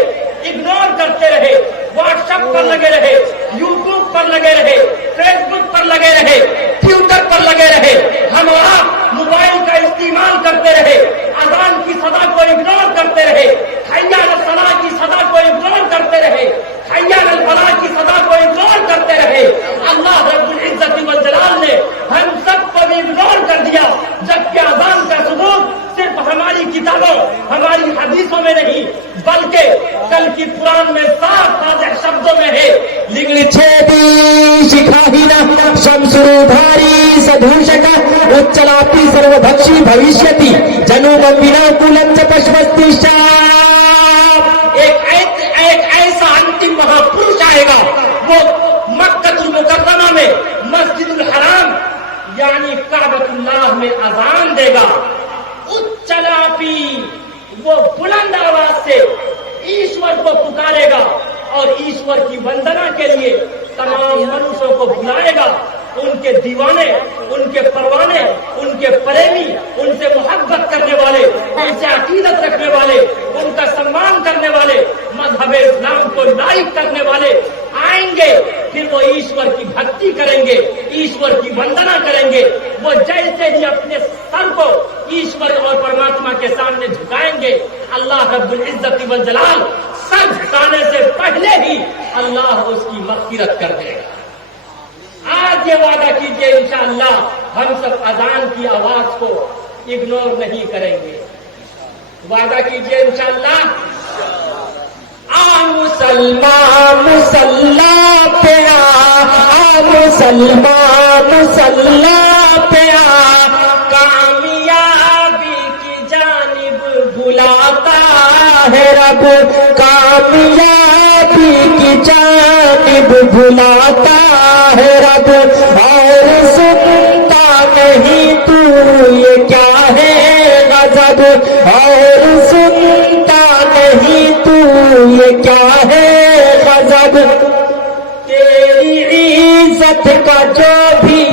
اگنور کرتے رہے، واٹس ایپ پر لگے رہے، یوٹیوب پر لگے رہے، فیس بک پر لگے رہے، ٹویٹر پر لگے رہے. ہم آپ موبائل کا استعمال کرتے رہے، اذان کی صدا کو اگنور کرتے رہے، حی علی الصلاۃ کی صدا کو اگنور کرتے رہے، حی علی الفلاح کی صدا کو اگنور کرتے رہے. اللہ رب العزت والجلال نے ہم سب کو بھی اگنور کر دیا، جبکہ اذان کا ثبوت صرف ہماری کتابوں، ہماری حدیثوں میں نہیں بلکہ کل کی قرآن میں صاف واضح شبدوں میں ہے. شمسروಧಾರಿ ಸದೂಷಕ ಉಚ್ಚಲಾಪಿ ಸರ್ವಭಕ್ಷಿ ಭವಿಷ್ಯತಿ ಜನೋಬಂಬಿನ ಕುಲಂಚ ಪಶ್ವಸ್ತಿಷ್ಠ. ایک ایسا انتم مہاپروش آئے گا، وہ مکہ المکرمہ میں مسجد الحرام یعنی کعبۃ اللہ میں اذان دے گا. اچلاپی، وہ بلند آواز سے ایشور کو پکارے گا اور ایشور کی وندنا کے لیے تمام منوشوں کو بلائے گا. ان کے دیوانے، ان کے پروانے، ان کے پریمی، ان سے محبت کرنے والے، ان سے عقیدت رکھنے والے، ان کا سمان کرنے والے، مذہب اسلام کو لائق کرنے والے آئیں گے. پھر وہ ایشور کی بھکتی کریں گے، ایشور کی وندنا کریں گے. وہ جیسے ہی اپنے سر کو ایشور اور پرماتما کے سامنے جھکائیں گے، اللہ رب العزت والجلال سر جھکانے سے پہلے ہی اللہ اس کی مغفرت کر دے گا. آج یہ وعدہ کیجئے انشاءاللہ ہم سب اذان کی آواز کو اگنور نہیں کریں گے. وعدہ کیجئے انشاءاللہ. مسلمان مسلح پہ آ، مسلمان مسلح پہ آ، کامیابی کی جانب بلاتا ہے رب، کامیابی کی جانب بلاتا ہے رب. اور سنتا نہیں تو یہ کیا ہے غضب، اور سنتا نہیں تو یہ کیا ہے غضب. تیری عزت کا جو بھی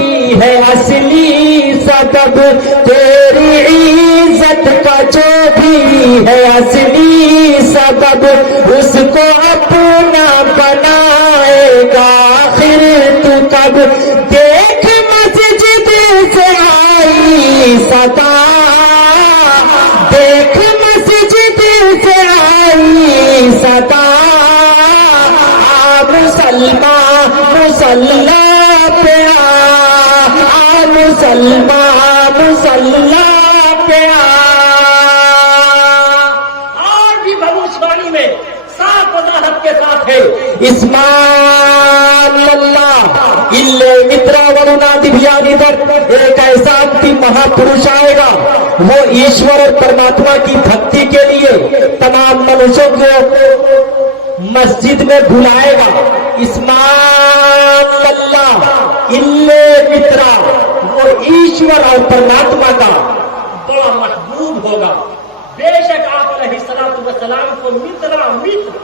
ہے اصلی سبب، تیری عزت کا جو بھی ہے اصلی سبب، اس کو اپنا بنائے گا آخر تو کب. دیکھ مسجد سے آئی صدا، دیکھ مسجد سے آئی صدا، مسلمان مسلح پہ آ، مسلمان مسلح پہ آ. اور بھی بھوشوانی میں صاف وضاحت کے ساتھ ہے. اسمان اللہ الے مترا ورنادی بھیادر. ایک ایسا مہاپروش آئے گا، وہ ایشور اور پرماتما کی بھکتی کے لیے تمام منوشوں کو مسجد میں بلائے گا. اسمان اللہ الے مترا، وہ ایشور اور پرماتما کا بڑا محبوب ہوگا. بے شک آپ علیہ الصلوۃ والسلام کو مترا، متر،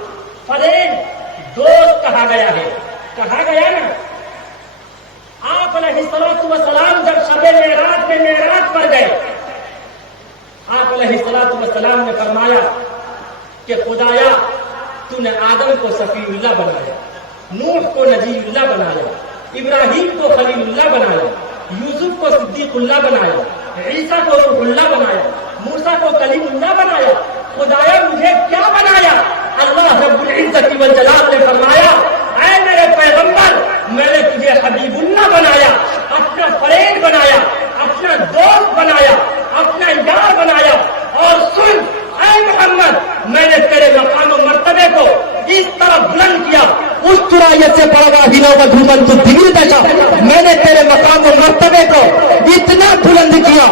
فرینڈ، دوست کہا گیا ہے. کہا گیا نا. آپ علیہ الصلوۃ والسلام جب شب معراج میں معراج پر گئے، آپ علیہ الصلوۃ والسلام نے فرمایا کہ خدایا تو نے آدم کو صفی اللہ بنایا، نوح کو نجی اللہ بنایا، ابراہیم کو خلیل اللہ بنایا، یوسف کو صدیق اللہ بنایا، عیسیٰ کو روح اللہ بنایا، موسیٰ کو کلیم اللہ بنایا. خدایا مجھے کیا بنایا؟ اللہ رب العزت والجلال نے فرمایا، اے میرے پیغمبر، میں نے تجھے حبیب اللہ بنایا، اپنا فرینڈ بنایا، اپنا دوست بنایا، اپنا یار بنایا. اور سن اے محمد، میں نے تیرے مقام و مرتبے کو اس طرح بلند کیا. اس طرح سے پڑھا वधुमंत दिव्य दशा, मैंने तेरे मकाम और मर्तबे को इतना बुलंद किया,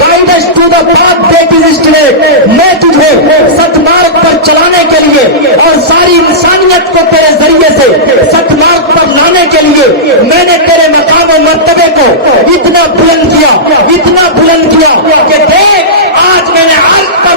guidance to the path that is straight, मैं तुझे सतमार्ग पर चलाने के लिए और सारी इंसानियत को तेरे जरिए से सतमार्ग पर लाने के लिए मैंने तेरे मकाम और मर्तबे को इतना बुलंद किया कि देख आज मैंने अर्श पर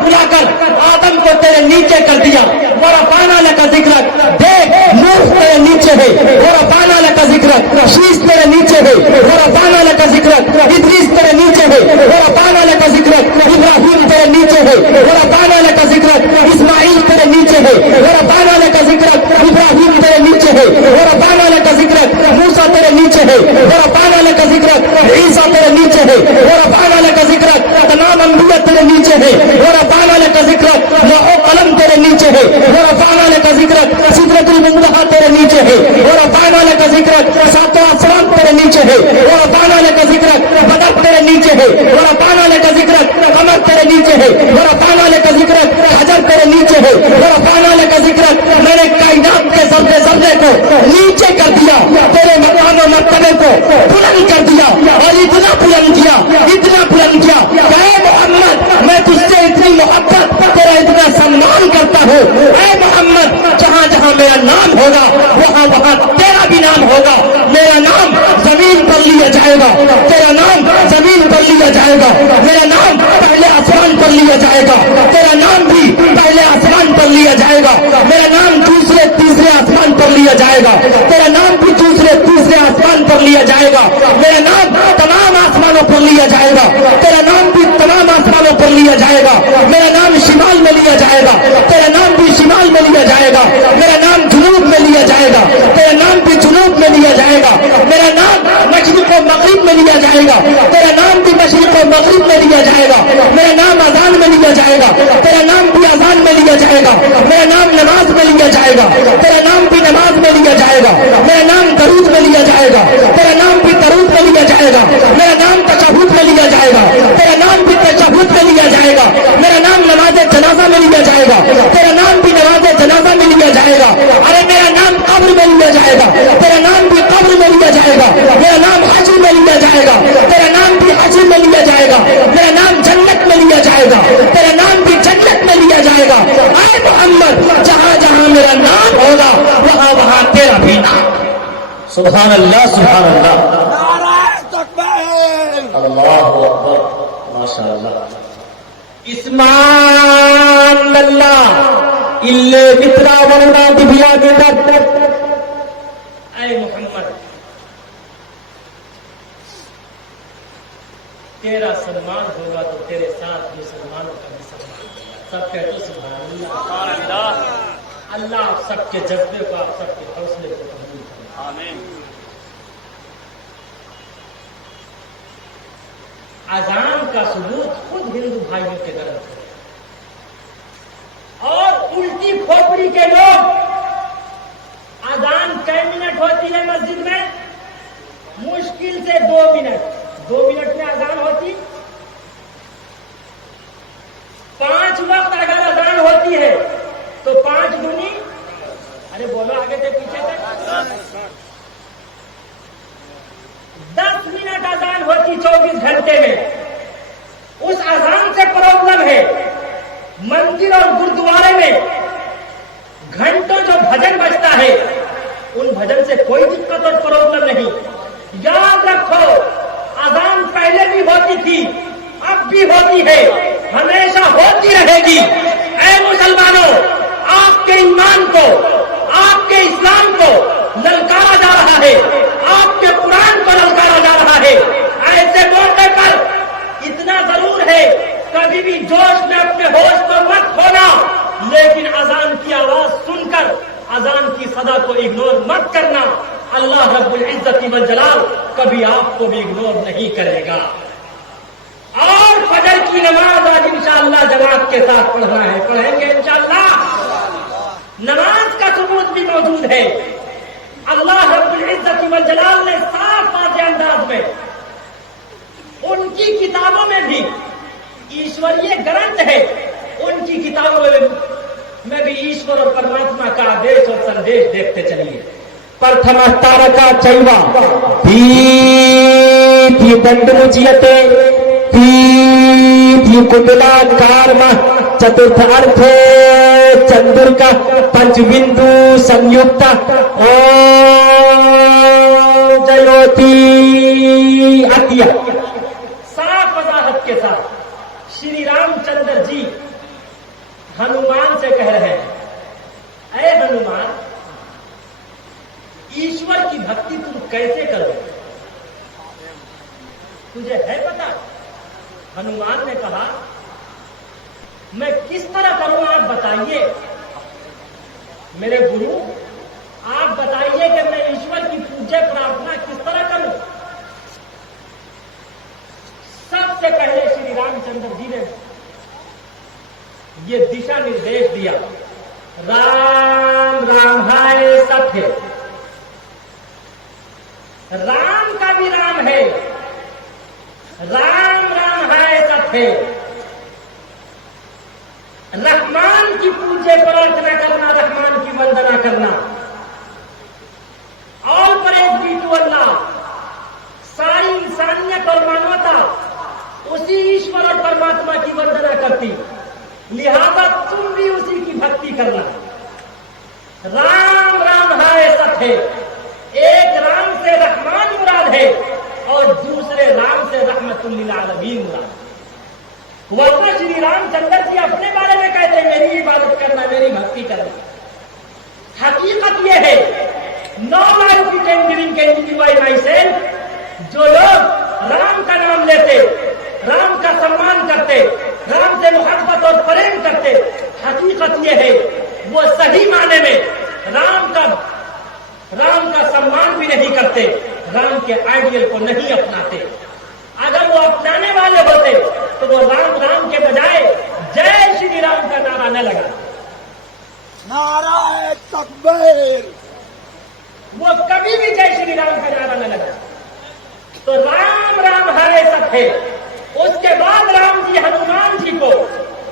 बुलाकर आदम को तेरे नीचे कर दिया। वरफाना लका जिक्रक, देख नूह तेरे नीचे है, वरफाना लका जिक्रक, शीश तेरे नीचे है, वरफाना लका जिक्रक, इदरीस तेरे नीचे है, वरफाना लका जिक्रक, इब्राहिम तेरे नीचे है, वरफाना लका जिक्रक, इस्माइल तेरे नीचे है, वरफाना लका जिक्रक, इब्राहिम तेरे नीचे है, वरफाना लका जिक्रक, मूसा तेरे नीचे है, वरफाना लका जिक्रक, ईसा तेरे नीचे है, वरफाना लका जिक्रक, तमाम अंबिया तेरे नीचे है, वरफाना लका जिक्रक, लौह कलम तेरे नीचे है, वरफाना लका जिक्रक, सिदरतुल मुंतहा तेरे नीचे है, वरफाना लका जिक्रक, सातों आसमान तेरे नीचे है, वरफाना लका जिक्रक, बदर तेरे नीचे है, वरफाना लका जिक्रक, कमर तेरे नीचे है, वरफाना लका जिक्रक, हजर तेरे नीचे है, वरफाना लका जिक्रक, मैंने कायनात के ज़र्रे को नीचे कर दिया, तेरे मकाम और मर्तबे को बुलंद कर दिया और इतना बुलंद किया ऐ मोहम्मद मैं तुझसे इतनी मोहब्बत, तेरा इतना सम्मान करता हूँ। ऐ मोहम्मद जहाँ जहाँ मेरा नाम होगा वहाँ वहाँ तेरा भी नाम होगा, मेरा नाम जमीन पर लिया जाएगा, तेरा नाम जमीन पर लिया जाएगा, मेरा नाम पहले आसमान पर लिया जाएगा, तेरा नाम भी पहले आसमान पर लिया जाएगा, मेरा नाम दूसरे तीसरे आसमान पर लिया जाएगा, तेरा नाम भी दूसरे तीसरे आसमान पर लिया जाएगा, मेरा नाम तमाम आसमानों पर लिया जाएगा, तेरा नाम भी तमाम आसमानों पर लिया जाएगा, मेरा नाम शिमाल में लिया जाएगा, तेरा नाम भी शिमाल में लिया जाएगा, मेरा नाम जुनूब में लिया जाएगा, तेरा नाम भी जुनूब में लिया जाएगा, मेरा नाम मशरिक और मगरिब में लिया जाएगा, तेरा नाम भी मशरिक और मगरिब में लिया जाएगा, मेरा नाम अजान में लिया जाएगा, तेरा नाम भी अजान में लिया जाएगा, मेरा नाम नमाज में लिया जाएगा, तेरा नाम भी नमाज में लिया जाएगा, मेरा नाम दरूद में लिया जाएगा, तेरा नाम भी दरूद में लिया जाएगा, मेरा नाम तशहुद में लिया जाएगा, तेरा नाम भी तशहुद में लिया जाएगा, मेरा नाम नमाज जनाजा में लिया जाएगा, तेरा नाम भी नमाज जनाजा में लिया जाएगा, अरे मेरा नाम कब्र में लिया जाएगा, तेरा नाम भी कब्र में लिया जाएगा, मेरा नाम हज में लिया जाएगा, तेरा नाम भी हज में लिया जाएगा, मेरा नाम जन्नत में लिया जाएगा, तेरा नाम भी जन्नत में लिया जाएगा। ऐ मोहम्मद जहाँ जहाँ मेरा नाम होगा वहाँ वहाँ तेरा भी नाम। सुभान अल्लाह, सुभान अल्लाह, अल्लाहु अकबर, माशाअल्लाह। इस्मान अल्लाह इल्ले मित्रा वरना दिव्या दिदत। ऐ मोहम्मद तेरा सम्मान होगा तो तेरे साथ मुसलमानों का भी सम्मान होगा। सब कहते सुभान अल्लाह। अल्लाह आप सबके जज्बे को, आप सबके हौसले को कबूल करे। आमीन। अजान का सबूत खुद हिंदू भाइयों के ग्रंथ है और उल्टी खोपड़ी के लोग अजान कै मिनट होती है मस्जिद में? मुश्किल से 2 मिनट। 2 मिनट में अजान होती। 5 वक्त अगर अजान होती है तो 5 दूनी, अरे बोलो आगे से पीछे तक, 10 मिनट अजान होती 24 घंटे में। उस अजान से प्रॉब्लम है। मंदिर और गुरुद्वारे में घंटों जो भजन बजता है उन भजन से कोई दिक्कत और प्रॉब्लम नहीं। याद रखो अजान पहले भी होती थी, अब भी होती है, हमेशा होती रहेगी। ऐ मुसलमानों, आपके ईमान को, आपके इस्लाम को ललकारा जा रहा है, आपके कुरान को ललकारा जा रहा है। ऐसे मौके पर इतना जरूर है कभी भी जोश में अपने होश पर मत खोना, लेकिन अजान की आवाज सुनकर अजान की सदा को इग्नोर मत करना। अल्लाह रब्बुल इज्जत वल जलाल कभी आपको भी इग्नोर नहीं करेगा। और फजर की नमाज आज इंशाअल्लाह जमात के साथ पढ़ना है, पढ़ेंगे इंशाअल्लाह। नमाज का सबूत भी मौजूद है। अल्लाह रब्बुल इज्जत वल जलाल ने साफ वाज़ेह अंदाज में उनकी किताबों में भी ईश्वरीय ग्रंथ है, उनकी किताबों में भी ईश्वर और परमात्मा का आदेश और संदेश देखते चलिए। प्रथम तारका चैव दीति दंडमुच्यते तीति कुंडला कार्म चतुर्थ अर्थे चंद्रिका पंचबिंदु संयुक्त ओम जयोति अद्य। साफ वजाहत के साथ श्री रामचंद्र जी हनुमान से कह रहे हैं, ऐ हनुमान, ईश्वर की भक्ति तुम कैसे करो, तुझे है पता? हनुमान ने कहा, मैं किस तरह करूं आप बताइए। मेरे गुरु, आप बताइए कि मैं ईश्वर की पूज्य प्रार्थना किस तरह करूं। सबसे पहले श्री रामचंद्र जी ने ये दिशा निर्देश दिया, राम राम है सत्य। राम का भी राम है, राम राम है सत्य। रहमान की पूज्य प्रार्थना करना, रहमान की वंदना करना, all praise be to Allah. सारी इंसानियत और मानवता उसी ईश्वर और परमात्मा की वंदना करती, लिहाजा तुम भी उसी की भक्ति करना। राम राम है सत्य। एक राम से रहमान मुराद है और दूसरे राम से रहमतुल लिल आलमीन मुराद। वरना श्री रामचंद्र जी अपने बारे में कहते हैं, मेरी इबादत करना, मेरी भक्ति करना। हकीकत यह है, no life you can giving by my self. जो लोग राम का नाम लेते, राम का सम्मान करते, राम से मोहब्बत और प्रेम करते, हकीकत यह है वो सही माने में राम का सम्मान भी नहीं करते, राम के आइडियल को नहीं अपनाते। अगर वो अपनाने वाले होते तो वो राम राम के बजाय जय श्री राम का नारा न लगा, नारा तकबीर, वो कभी भी जय श्री राम का नारा न लगा। तो राम राम हरे सब है। उसके बाद राम जी हनुमान जी को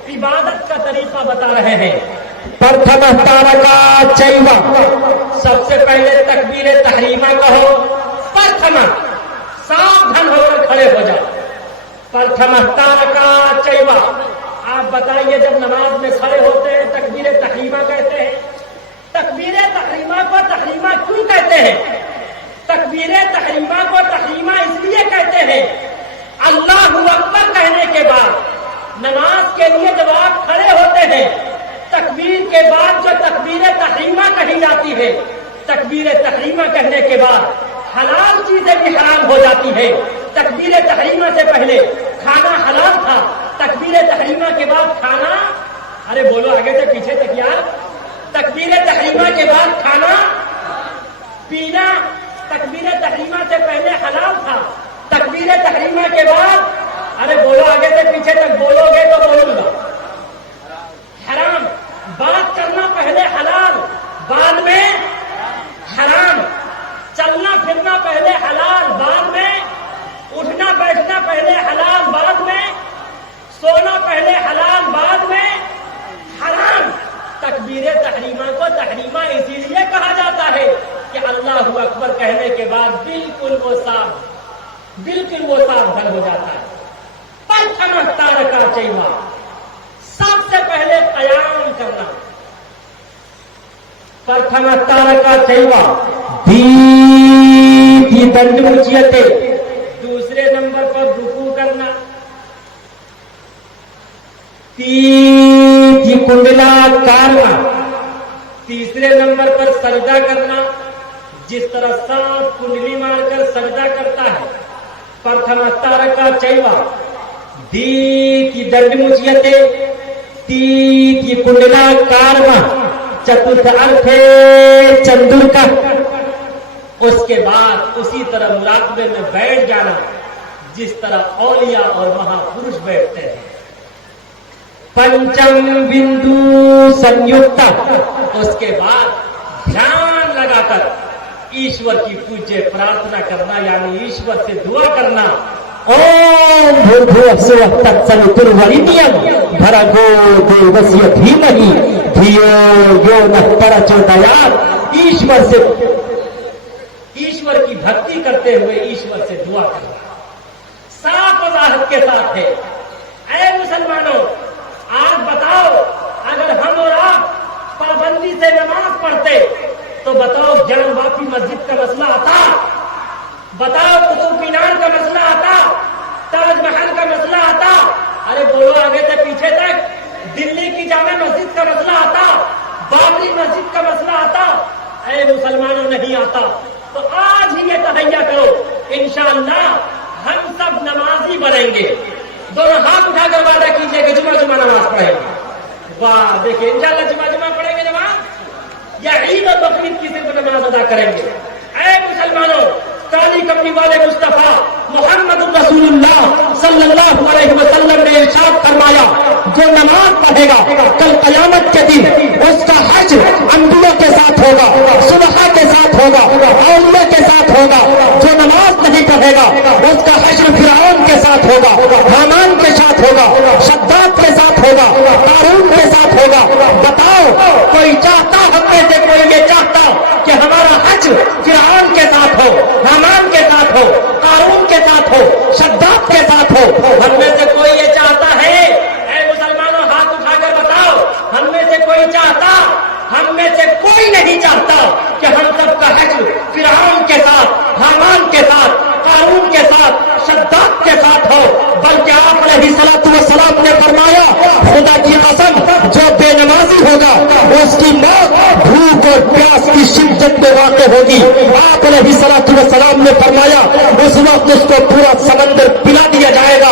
इबादत का तरीका बता रहे हैं। प्रथम तारका चैव, सबसे पहले तकबीर तहरीमा कहो। प्रथम, सावधान होकर खड़े हो जाओ। प्रथम तारका चैव, आप बताइए, जब नमाज में खड़े होते हैं तकबीर तहरीमा कहते हैं। तकबीर तहरीमा को तहरीमा क्यों कहते हैं? तकबीर तहरीमा को तहरीमा इसलिए कहते हैं, अल्लाहु अकबर कहने के बाद नमाज के लिए जब आप खड़े होते हैं, तकबीर के बाद जो तकबीर तहरीमा कही जाती है, तकबीर तहरीमा कहने के बाद हलाल चीजें भी हराम हो जाती है। तकबीर तहरीमा से पहले खाना हलाल था, तकबीर तहरीमा के बाद खाना, अरे बोलो आगे से पीछे तक यार, तकबीर तहरीमा के बाद खाना पीना तकबीर तहरीमा से पहले हलाल था, तकबीर तहरीमा के बाद, अरे बोलो आगे से पीछे तक, बोलोगे तो बोलूंगा, हराम। बात करना पहले हलाल, बाद में हराम। चलना फिरना पहले हलाल, बाद में उठना बैठना पहले हलाल, बाद में सोना पहले हलाल, बाद में हराम। तकबीर तहरीमा को तहरीमा इसीलिए कहा जाता है कि अल्लाहु अकबर कहने के बाद बिल्कुल वो सावधान हो जाता है। प्रथम तारका चैव, सबसे पहले कयाम करना। प्रथम तारका चैव दीति दंडमुच्यते, दूसरे नंबर पर रुकू करना। तीति कुंडला कार्म, तीसरे नंबर पर सजदा करना, जिस तरह सांप कुंडली मारकर सजदा करता है। प्रथम तारका चैव दीति दंडमुच्यते तीति कुंडला कार्म चतुर्थ अर्थे चंद्रिका। उसके बाद उसी तरह मुराकबे में बैठ जाना जिस तरह औलिया और महापुरुष बैठते हैं। पंचम बिंदु संयुक्त, उसके बाद ध्यान लगाकर ईश्वर की पूज्य प्रार्थना करना, यानी ईश्वर से दुआ करना। ओम भूर्भुवः स्वः तत्सवितुर्वरेण्यं भर्गो देवस्य धीमहि धियो यो न परचोदयात्, ईश्वर की भक्ति करते हुए ईश्वर से दुआ करना साफ वजाहत के साथ है। ऐ मुसलमानों, आज बताओ, अगर हम और आप पाबंदी से नमाज पढ़ते तो बताओ ज्ञानवापी मस्जिद का मसला आता, बताओ कुतुब मीनार का मसला आता, ताजमहल का मसला आता, अरे बोलो आगे से पीछे तक, दिल्ली की जामा मस्जिद का मसला आता, बाबरी मस्जिद का मसला आता। ऐ मुसलमानों, नहीं आता। तो आज ही ये तहैया करो, इंशाअल्लाह हम सब नमाजी बनेंगे। दोनों हाथ उठाकर वादा कीजिए कि जुमा जुमा नमाज पढ़ेंगे। वाह, देखिए इंशाअल्लाह जुमा पढ़ेंगे नमाज, या ईद और बकरीद की सिर्फ नमाज अदा करेंगे। ऐ मुसलमानों, काली कमली वाले मुस्तफा मोहम्मद रसूलुल्लाह सल्लल्लाहु अलैहि वसल्लम ने इरशाद फरमाया, जो नमाज पढ़ेगा कल क़यामत के दिन उसका हज अंबिया के साथ होगा, सुबह के साथ होगा, औलिया के साथ होगा। जो नमाज नहीं पढ़ेगा उसका हश्र फिरौन के साथ होगा, हामान के साथ होगा, शद्दाद के साथ होगा, कारून के साथ होगा। बताओ, कोई चाहता हम में से कोई ये चाहता कि हमारा हज फिरौन के साथ हो, हामान के साथ हो, कारून के साथ हो, शद्दाद के साथ हो? हम में से कोई ये चाहता है? ऐ मुसलमानों, हाथ उठाकर बताओ, हम में से कोई चाहता? हम में से कोई नहीं चाहता कि हम सबका हज फिरौन के साथ, हामान के साथ, कारून के साथ, शद्दाद के साथ हो। बल्कि आप अलैहिस्सलातु वस्सलाम ने फरमाया, खुदा की कसम, जो बेनमाजी होगा उसकी मौत भूख और प्यास की शिद्दत में वाक़ होगी। आप अलैहिस्सलातु वस्सलाम ने फरमाया, उस वक्त उसको पूरा समंदर पिला दिया जाएगा,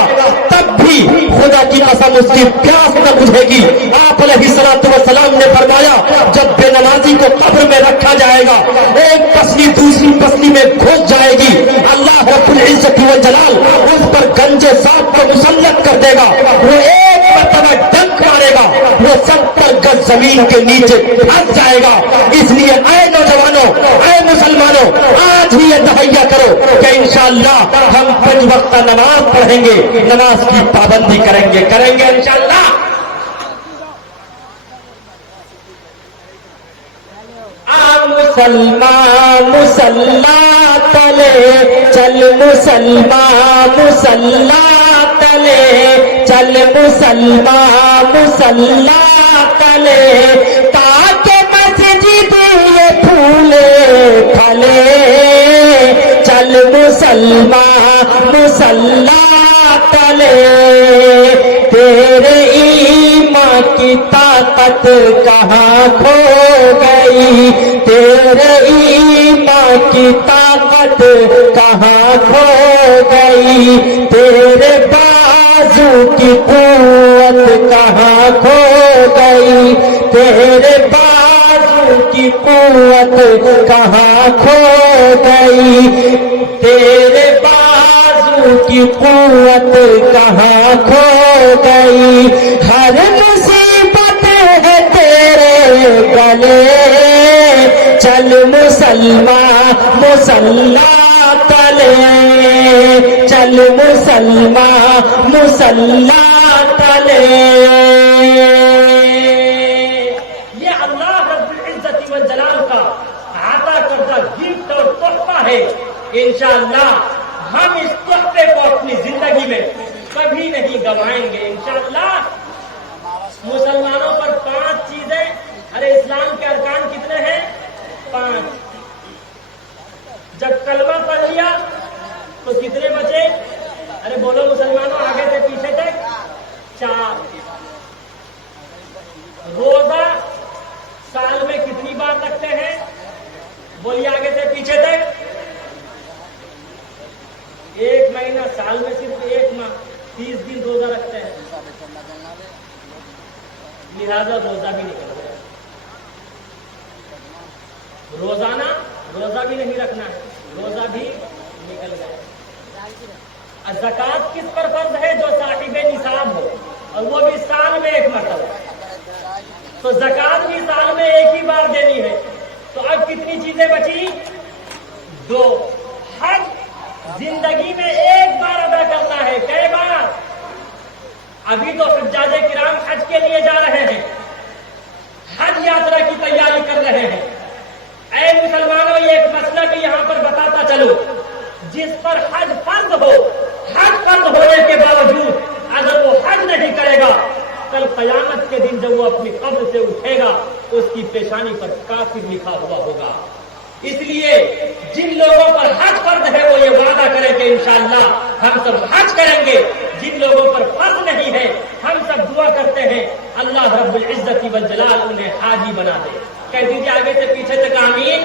तब भी खुदा की कसम उसकी प्यास न बुझेगी। आप अलैहिस्सलातु वस्सलाम ने फरमाया, जब बेनमाजी को कब्र में रखा जाएगा, एक पसली दूसरी पसली में घुस जाएगी, अल्लाह रब्बुल इज्जत व जलाल उस पर गंजे सांप को मुसल्लत कर देगा। वो एक मरतबा डंक मारेगा, वो 70 गज जमीन के नीचे फंस जाएगा। इसलिए ऐ नौजवानों, ऐ मुसलमानों, आज ही ये तहैया करो कि इंशाअल्लाह हम 5 वक्त नमाज पढ़ेंगे, नमाज की पाबंदी करेंगे इंशाअल्लाह। मुसलमान मुसल्ला तले चल, मुसलमान मुसल्ला तले चल, मुसलमान मुसल्ला तले, ताके मस्जिद ये फूले फले। चल मुसलमान मुसल्ला तले, तेरे ईमान की ताकत कहाँ खो गई, तेरे ईमान की ताकत कहाँ खो गई, तेरे बाजू की कुव्वत कहाँ खो गई, तेरे बाजू की कुव्वत कहाँ खो गई, तेरे बाजू की कुव्वत कहाँ खो गई। हर मुसीबत है तेरे गले, चल मुसलमान मुसल्ला तले, चल मुसलमान मुसल्ला तले। ये अल्लाह रब्बुल इज्जत व जलाल का अता करदा गिफ्ट और तोहफा है। इंशाअल्लाह हम इस तोहफे को अपनी जिंदगी में कभी नहीं गंवाएंगे इंशाअल्लाह। मुसलमानों पर 5 चीजें, अरे इस्लाम के अरकान कितने हैं? 5। जब कलमा पढ़ लिया तो कितने बचे? अरे बोलो मुसलमानों, आगे से पीछे तक 4। रोजा साल में कितनी बार रखते हैं? बोलिए आगे से पीछे तक। 1 महीना, साल में सिर्फ 1 माह 30 दिन रोजा रखते हैं, लिहाजा रोजा भी निकल गया। रोजाना रोजा भी नहीं रखना है, रोजा भी निकल गया। ज़कात किस पर फर्ज है? जो साहिबे निसाब हो, और वो भी साल में 1 मरतबा। तो ज़कात भी साल में 1 ही बार देनी है। तो अब कितनी चीजें बची? 2। हज जिंदगी में 1 बार अदा करना है। कई बार? अभी तो हज्जाजे किराम हज के लिए जा रहे हैं। अपनी कब्र से उठेगा तो उसकी पेशानी पर काफिर लिखा हुआ होगा। इसलिए जिन लोगों पर हज फर्ज है वो ये वादा करें कि इंशाअल्लाह हम सब हज करेंगे। जिन लोगों पर फर्ज नहीं है हम सब दुआ करते हैं अल्लाह रब्बुल इज्जत वल जलाल उन्हें हाजी बना दे। कह दीजिए आगे से पीछे तक आमीन।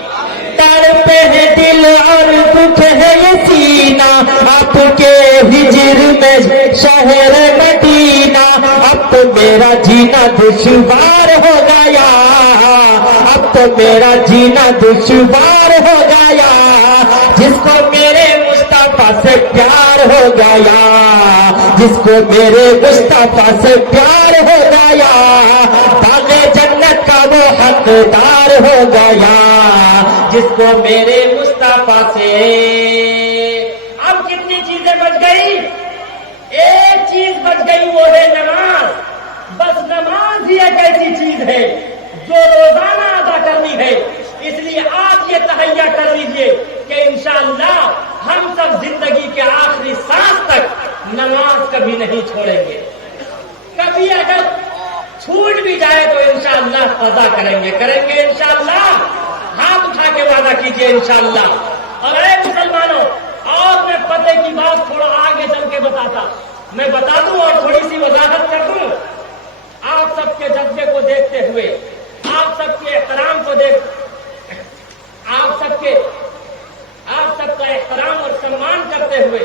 तड़पे है दिल और दुख है ये सीना, आपके हिजर में शहर मदीना, अब तो मेरा जीना दुश्वार हो गया, अब तो मेरा जीना दुश्वार हो गया, जिसको मेरे मुस्तफा से प्यार हो गया, जिसको मेरे मुस्तफा से प्यार हो गया, बाग़े जन्नत का वो हकदार हो गया, जिसको मेरे मुस्तफा से। अब कितनी चीजें बच गई? एक चीज बच गई, वो है नमाज। बस नमाज ही एक ऐसी चीज है जो रोजाना अदा करनी है। इसलिए आज ये तहैया कर लीजिए कि इंशाअल्लाह हम सब जिंदगी के आखिरी सांस तक नमाज कभी नहीं छोड़ेंगे। कभी अगर छूट भी जाए तो इंशाअल्लाह कज़ा करेंगे इंशाअल्लाह। हाथ उठा के वादा कीजिए इंशाअल्लाह। और ऐ मुसलमानों, और मैं पते की बात थोड़ा आगे चल के बताता, मैं बता दूं और थोड़ी सी वजाहत कर दूं। आप सबके जज्बे को देखते हुए, आप सबके एहतराम को आप सबका एहतराम और सम्मान करते हुए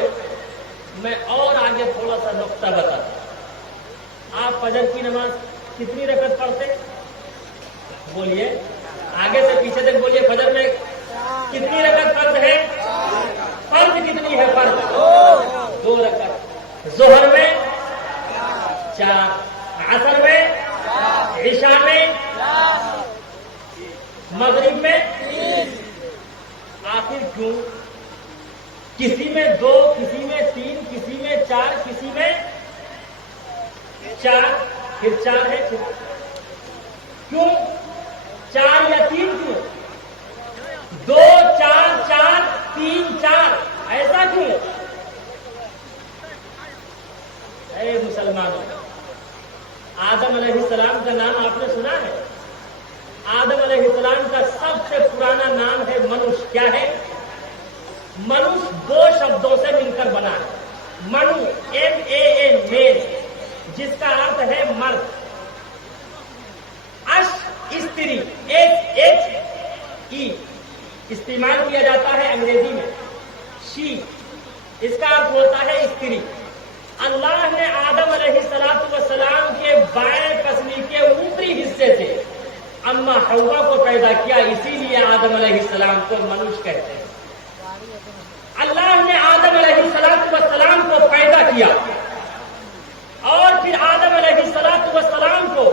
मैं और आगे थोड़ा सा नुक्ता बताता। आप फजर की नमाज कितनी रकत पढ़ते? बोलिए, आगे से पीछे तक बोलिए। फजर में कितनी रकत फर्ज है? फर्ज कितनी है? फर्ज 2 रकत। जोहर में 4, असर में, इशा में, मगरिब में 3। आखिर क्यों? किसी में 2, किसी में 3, किसी में 4, किसी में 4, फिर 4 है। क्यों 4 या 3? क्यों 2, 4, 4, 3, 4? ऐसा क्यों? ऐ मुसलमानों, आदम अलैहिस्सलाम का नाम आपने सुना है? आदम अलैहिस्सलाम का सबसे पुराना नाम है मनुष्य। क्या है? मनुष्य 2 शब्दों से मिलकर बना है। मनु MAN मेल, जिसका अर्थ है मर्द। अश स्त्री SHE इस्तेमाल किया जाता है अंग्रेजी में। शी इसका अर्थ होता है स्त्री। अल्लाह ने आदम अलैहिस्सलाम के बाएं पसली के ऊपरी हिस्से से अम्मा हव्वा को पैदा किया, इसीलिए आदम अलैहिस्सलाम को मनुष्य कहते हैं। अल्लाह ने आदम अलैहिस्सलाम को पैदा किया और फिर आदम अलैहिस्सलाम को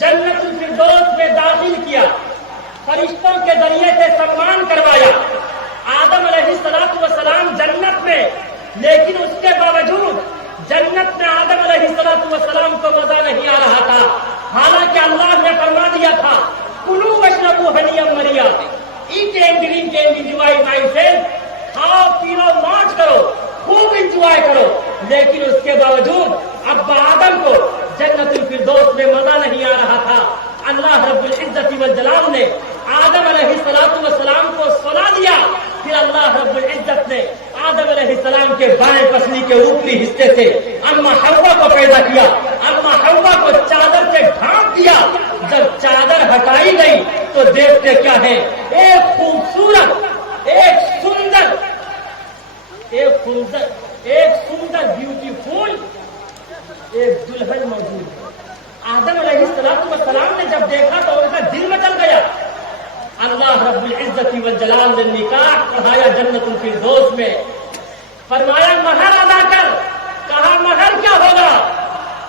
जन्नतुल फिरदौस में दाखिल किया, फरिश्तों के जरिए से सम्मान करवाया। आदम अलैहिस्सलाम जन्नत में, लेकिन उसके बावजूद जन्नत में आदम अलैहिस्सलाम को मजा नहीं आ रहा था। हालांकि अल्लाह ने फरमा दिया था, कुलू वशरबू हनियम मरिया, eat and drink and enjoy myself, खाओ पियो मौज करो, खूब एंजॉय करो। लेकिन उसके बावजूद अब्बा आदम को जन्नतुल फिरदौस में मजा नहीं आ रहा था। अल्लाह रब्बुल इज्जत वल जलाल ने आदम अलैहिस्सलाम को सुला दिया। फिर अल्लाह रब्बुल इज्जत ने आदम अलैहिस्सलाम के बाएं पसली के ऊपरी हिस्से से अम्मा हव्वा को पैदा किया। अम्मा हव्वा को चादर से ढांप दिया। जब चादर हटाई गई तो देखते क्या है, एक खूबसूरत, एक सुंदर ब्यूटीफुल एक दुल्हन मौजूद है। आदम अलैहिस्सलाम ने जब देखा तो उनका दिल मचल गया। अल्लाह रब्बुल इज्जत वल जलाल ने निकाह पढ़ाया जन्नतुल फिरदौस में। फरमाया महर अदा कर। कहा महर क्या होगा?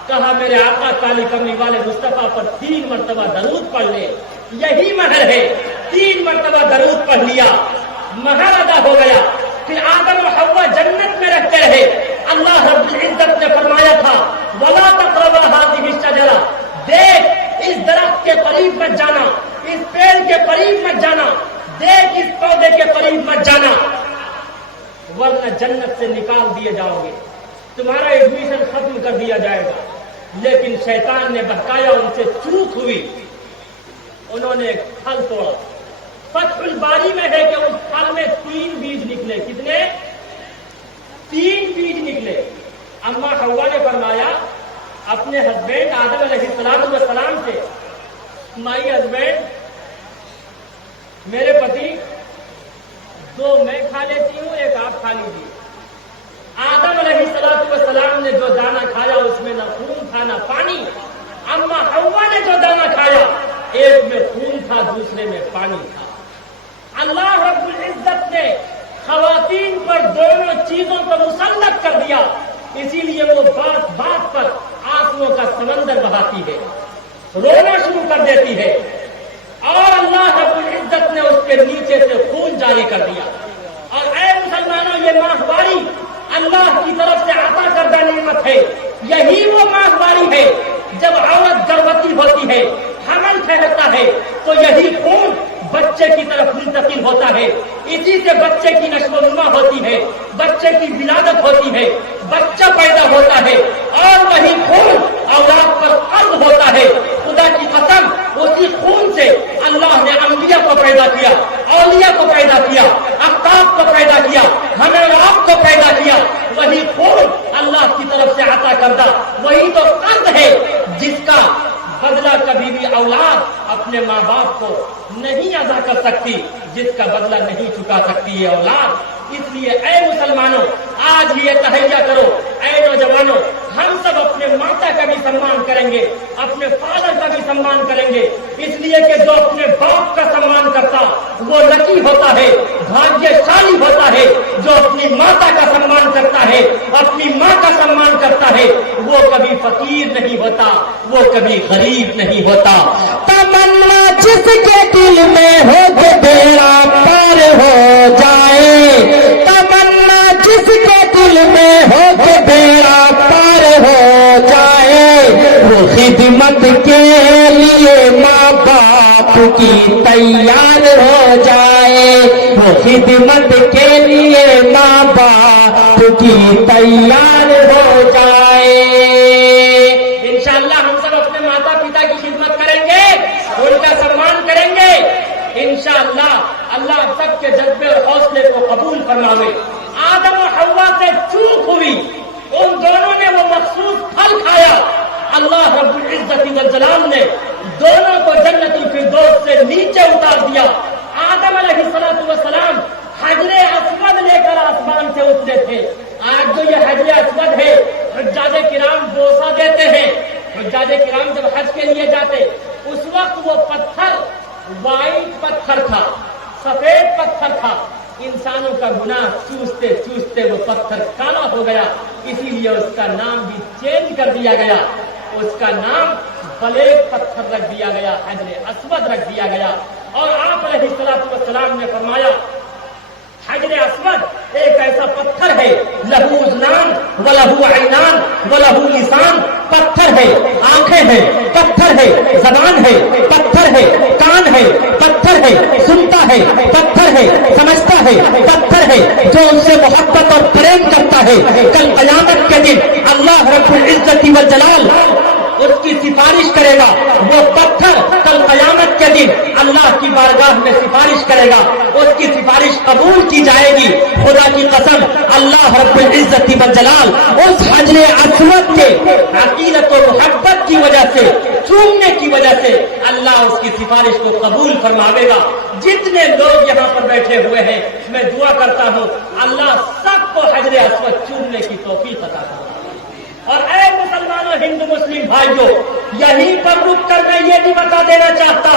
कहा मेरे आका काली कमली वाले मुस्तफा पर 3 मरतबा दरूद पढ़ ले, यही महर है। 3 मरतबा दरूद पढ़ लिया, महर अदा हो गया। फिर आदम और हव्वा जन्नत में रहते रहे। अल्लाह रब्बुल इज्जत ने फरमाया था, वला तक़रबा हाज़िहि शजरा, देख इस दरख्त के करीब मत जाना, इस पेड़ के करीब मत जाना, देख इस पौधे के करीब मत जाना, वरना जन्नत से निकाल दिए जाओगे, तुम्हारा एडमिशन खत्म कर दिया जाएगा। لیکن شیطان نے بہکایا, ان سے چوک ہوئی, انہوں نے ایک پھل توڑا. فتح الباری میں ہے کہ اس پھل میں 3 بیج نکلے. کتنے؟ 3 بیج نکلے. اما حوا نے فرمایا اپنے ہسبینڈ آدم علیہ السلام سے, مائی ہسبینڈ, میرے پتی, 2 میں کھا لیتی ہوں, 1 آپ کھا لیجیے. آدم علیہ السلام نے جو دانہ کھایا اس میں نہ خون تھا نہ پانی. اما حوا نے جو دانہ کھایا ایک میں خون تھا, دوسرے میں پانی تھا. اللہ رب العزت نے خواتین پر دونوں چیزوں کو مسلط کر دیا, اسی لیے وہ بات بات پر آنسوؤں کا سمندر بہاتی ہے, رونا شروع کر دیتی ہے, اور اللہ رب العزت نے اس کے نیچے سے خون جاری کر دیا. اور اے مسلمانوں, یہ ماہواری اللہ کی طرف سے عطا کردہ نعمت ہے. یہی وہ ماہواری ہے جب عورت گربوتی ہوتی ہے, حمل ٹھہرتا ہے, تو یہی خون بچے کی طرف منتقل ہوتا ہے. اسی سے بچے کی نشو و نما ہوتی ہے, بچے کی ولادت ہوتی ہے, بچہ پیدا ہوتا ہے, اور وہی خون اولاد پر فرض ہوتا ہے. خدا کی قسم, اسی خون سے اللہ نے انبیاء کو پیدا کیا, اولیاء کو پیدا کیا, اقطاب کو پیدا کیا, ہمیں آپ کو پیدا کیا. وہی خون اللہ کی طرف سے عطا کردہ, وہی تو قرض ہے جس کا بدلہ کبھی بھی اولاد اپنے ماں باپ کو نہیں ادا کر سکتی, جس کا بدلہ نہیں چکا سکتی یہ اولاد. اس لیے اے مسلمانوں, آج یہ تہیا کرو, اے نوجوانوں, ہم سب اپنے ماتا کا بھی سمان کریں گے, اپنے فادر کا بھی سمان کریں گے. اس لیے کہ جو اپنے باپ کا سمان کرتا وہ لکی ہوتا ہے, بھاگیہ شالی ہوتا ہے. جو اپنی ماتا کا سمان کرتا ہے, اپنی ماں کا سمان کرتا ہے, وہ کبھی فقیر نہیں ہوتا, وہ کبھی غریب نہیں ہوتا. تمنا جس کے دل میں ہو کہ بیڑا پار ہو جائے, تمنا جس کے دل میں ہو کہ بیڑا پار ہو جائے, وہ خدمت کے لیے ماں باپ کی تیار ہو جائے, وہ خدمت کے لیے ماں باپ کی تیار ہو جائے. انشاءاللہ ہم سب اپنے ماتا پتا کی خدمت کریں گے, ان کا سمان کریں گے. انشاءاللہ اللہ سب کے جذبے اور حوصلے کو قبول فرماوے. آدم و حوا سے چوک ہوئی, ان دونوں نے وہ مخصوص پھل کھایا. اللہ رب العزت والجلال نے دونوں کو جنت الفردوس سے نیچے اتار دیا. آدم علیہ السلام حجر اسود لے کر آسمان سے اترے تھے. آج جو یہ حجر اسود ہے, حجاج کرام بوسہ دیتے ہیں. حجاج کرام جب حج کے لیے جاتے, اس وقت وہ پتھر وائٹ پتھر تھا, سفید پتھر تھا. انسانوں کا گناہ چوستے چوستے وہ پتھر کالا ہو گیا, اسی لیے اس کا نام بھی چینج کر دیا گیا. اس کا نام بلیک پتھر رکھ دیا گیا, حجر اسود رکھ دیا گیا. اور آپ علیہ السلام نے فرمایا حجر اسود ایک ایسا پتھر ہے, لہو اذنان و لہو عینان و لہو لسان. پتھر ہے, آنکھیں ہیں, پتھر ہے, زبان ہے, پتھر ہے, کان ہے, پتھر ہے, سنتا ہے, پتھر ہے, سمجھتا ہے, پتھر ہے. جو ان سے محبت اور پریم کرتا ہے, کل قیامت کے دن اللہ رب العزت والجلال اس کی سفارش کرے گا. وہ پتھر کل قیامت کے دن اللہ کی بارگاہ میں سفارش کرے گا, اس کی سفارش قبول کی جائے گی. خدا کی قسم, اللہ رب العزت والجلال اس حجر اسود کے عقیدت و محبت کی وجہ سے, چومنے کی وجہ سے اللہ اس کی سفارش کو قبول فرماوے گا. جتنے لوگ یہاں پر بیٹھے ہوئے ہیں, میں دعا کرتا ہوں اللہ سب کو حجر اسود چومنے کی توفیق عطا کرے. اور اے مسلمانوں, ہندو مسلم بھائیوں, یہیں پر رک کر میں یہ بھی بتا دینا چاہتا,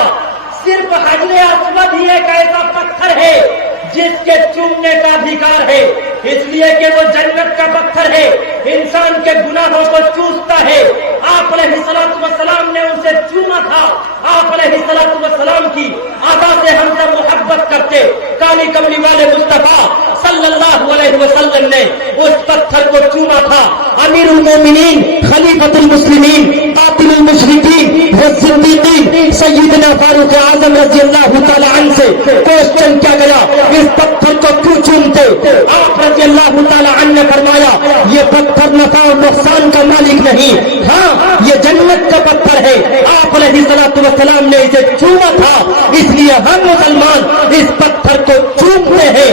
صرف حجر اسود ہی ایک ایسا پتھر ہے جس کے چومنے کا ادھیکار ہے, اس لیے کہ وہ جنت کا پتھر ہے, انسان کے گناہوں کو چوستا ہے. آپ علیہ السلام نے اسے چوما تھا. آپ علیہ السلام کی آقا سے ہم سب محبت کرتے, کالی کملی والے مصطفیٰ صلی اللہ علیہ وسلم نے اس پتھر کو چوما تھا. امیر المومنین, خلیفۃ المسلمین, قاتل المشرکین, صدیقین سیدنا فاروق اعظم رضی اللہ تعالی عنہ سے کوشچن کیا گیا, اس پتھر کو کیوں چومتے؟ آپ رضی اللہ تعالی عنہ نے فرمایا یہ پتھر نفع اور نقصان کا مالک نہیں, ہاں तमाम मुसलमान इस पत्थर को चूमते हैं।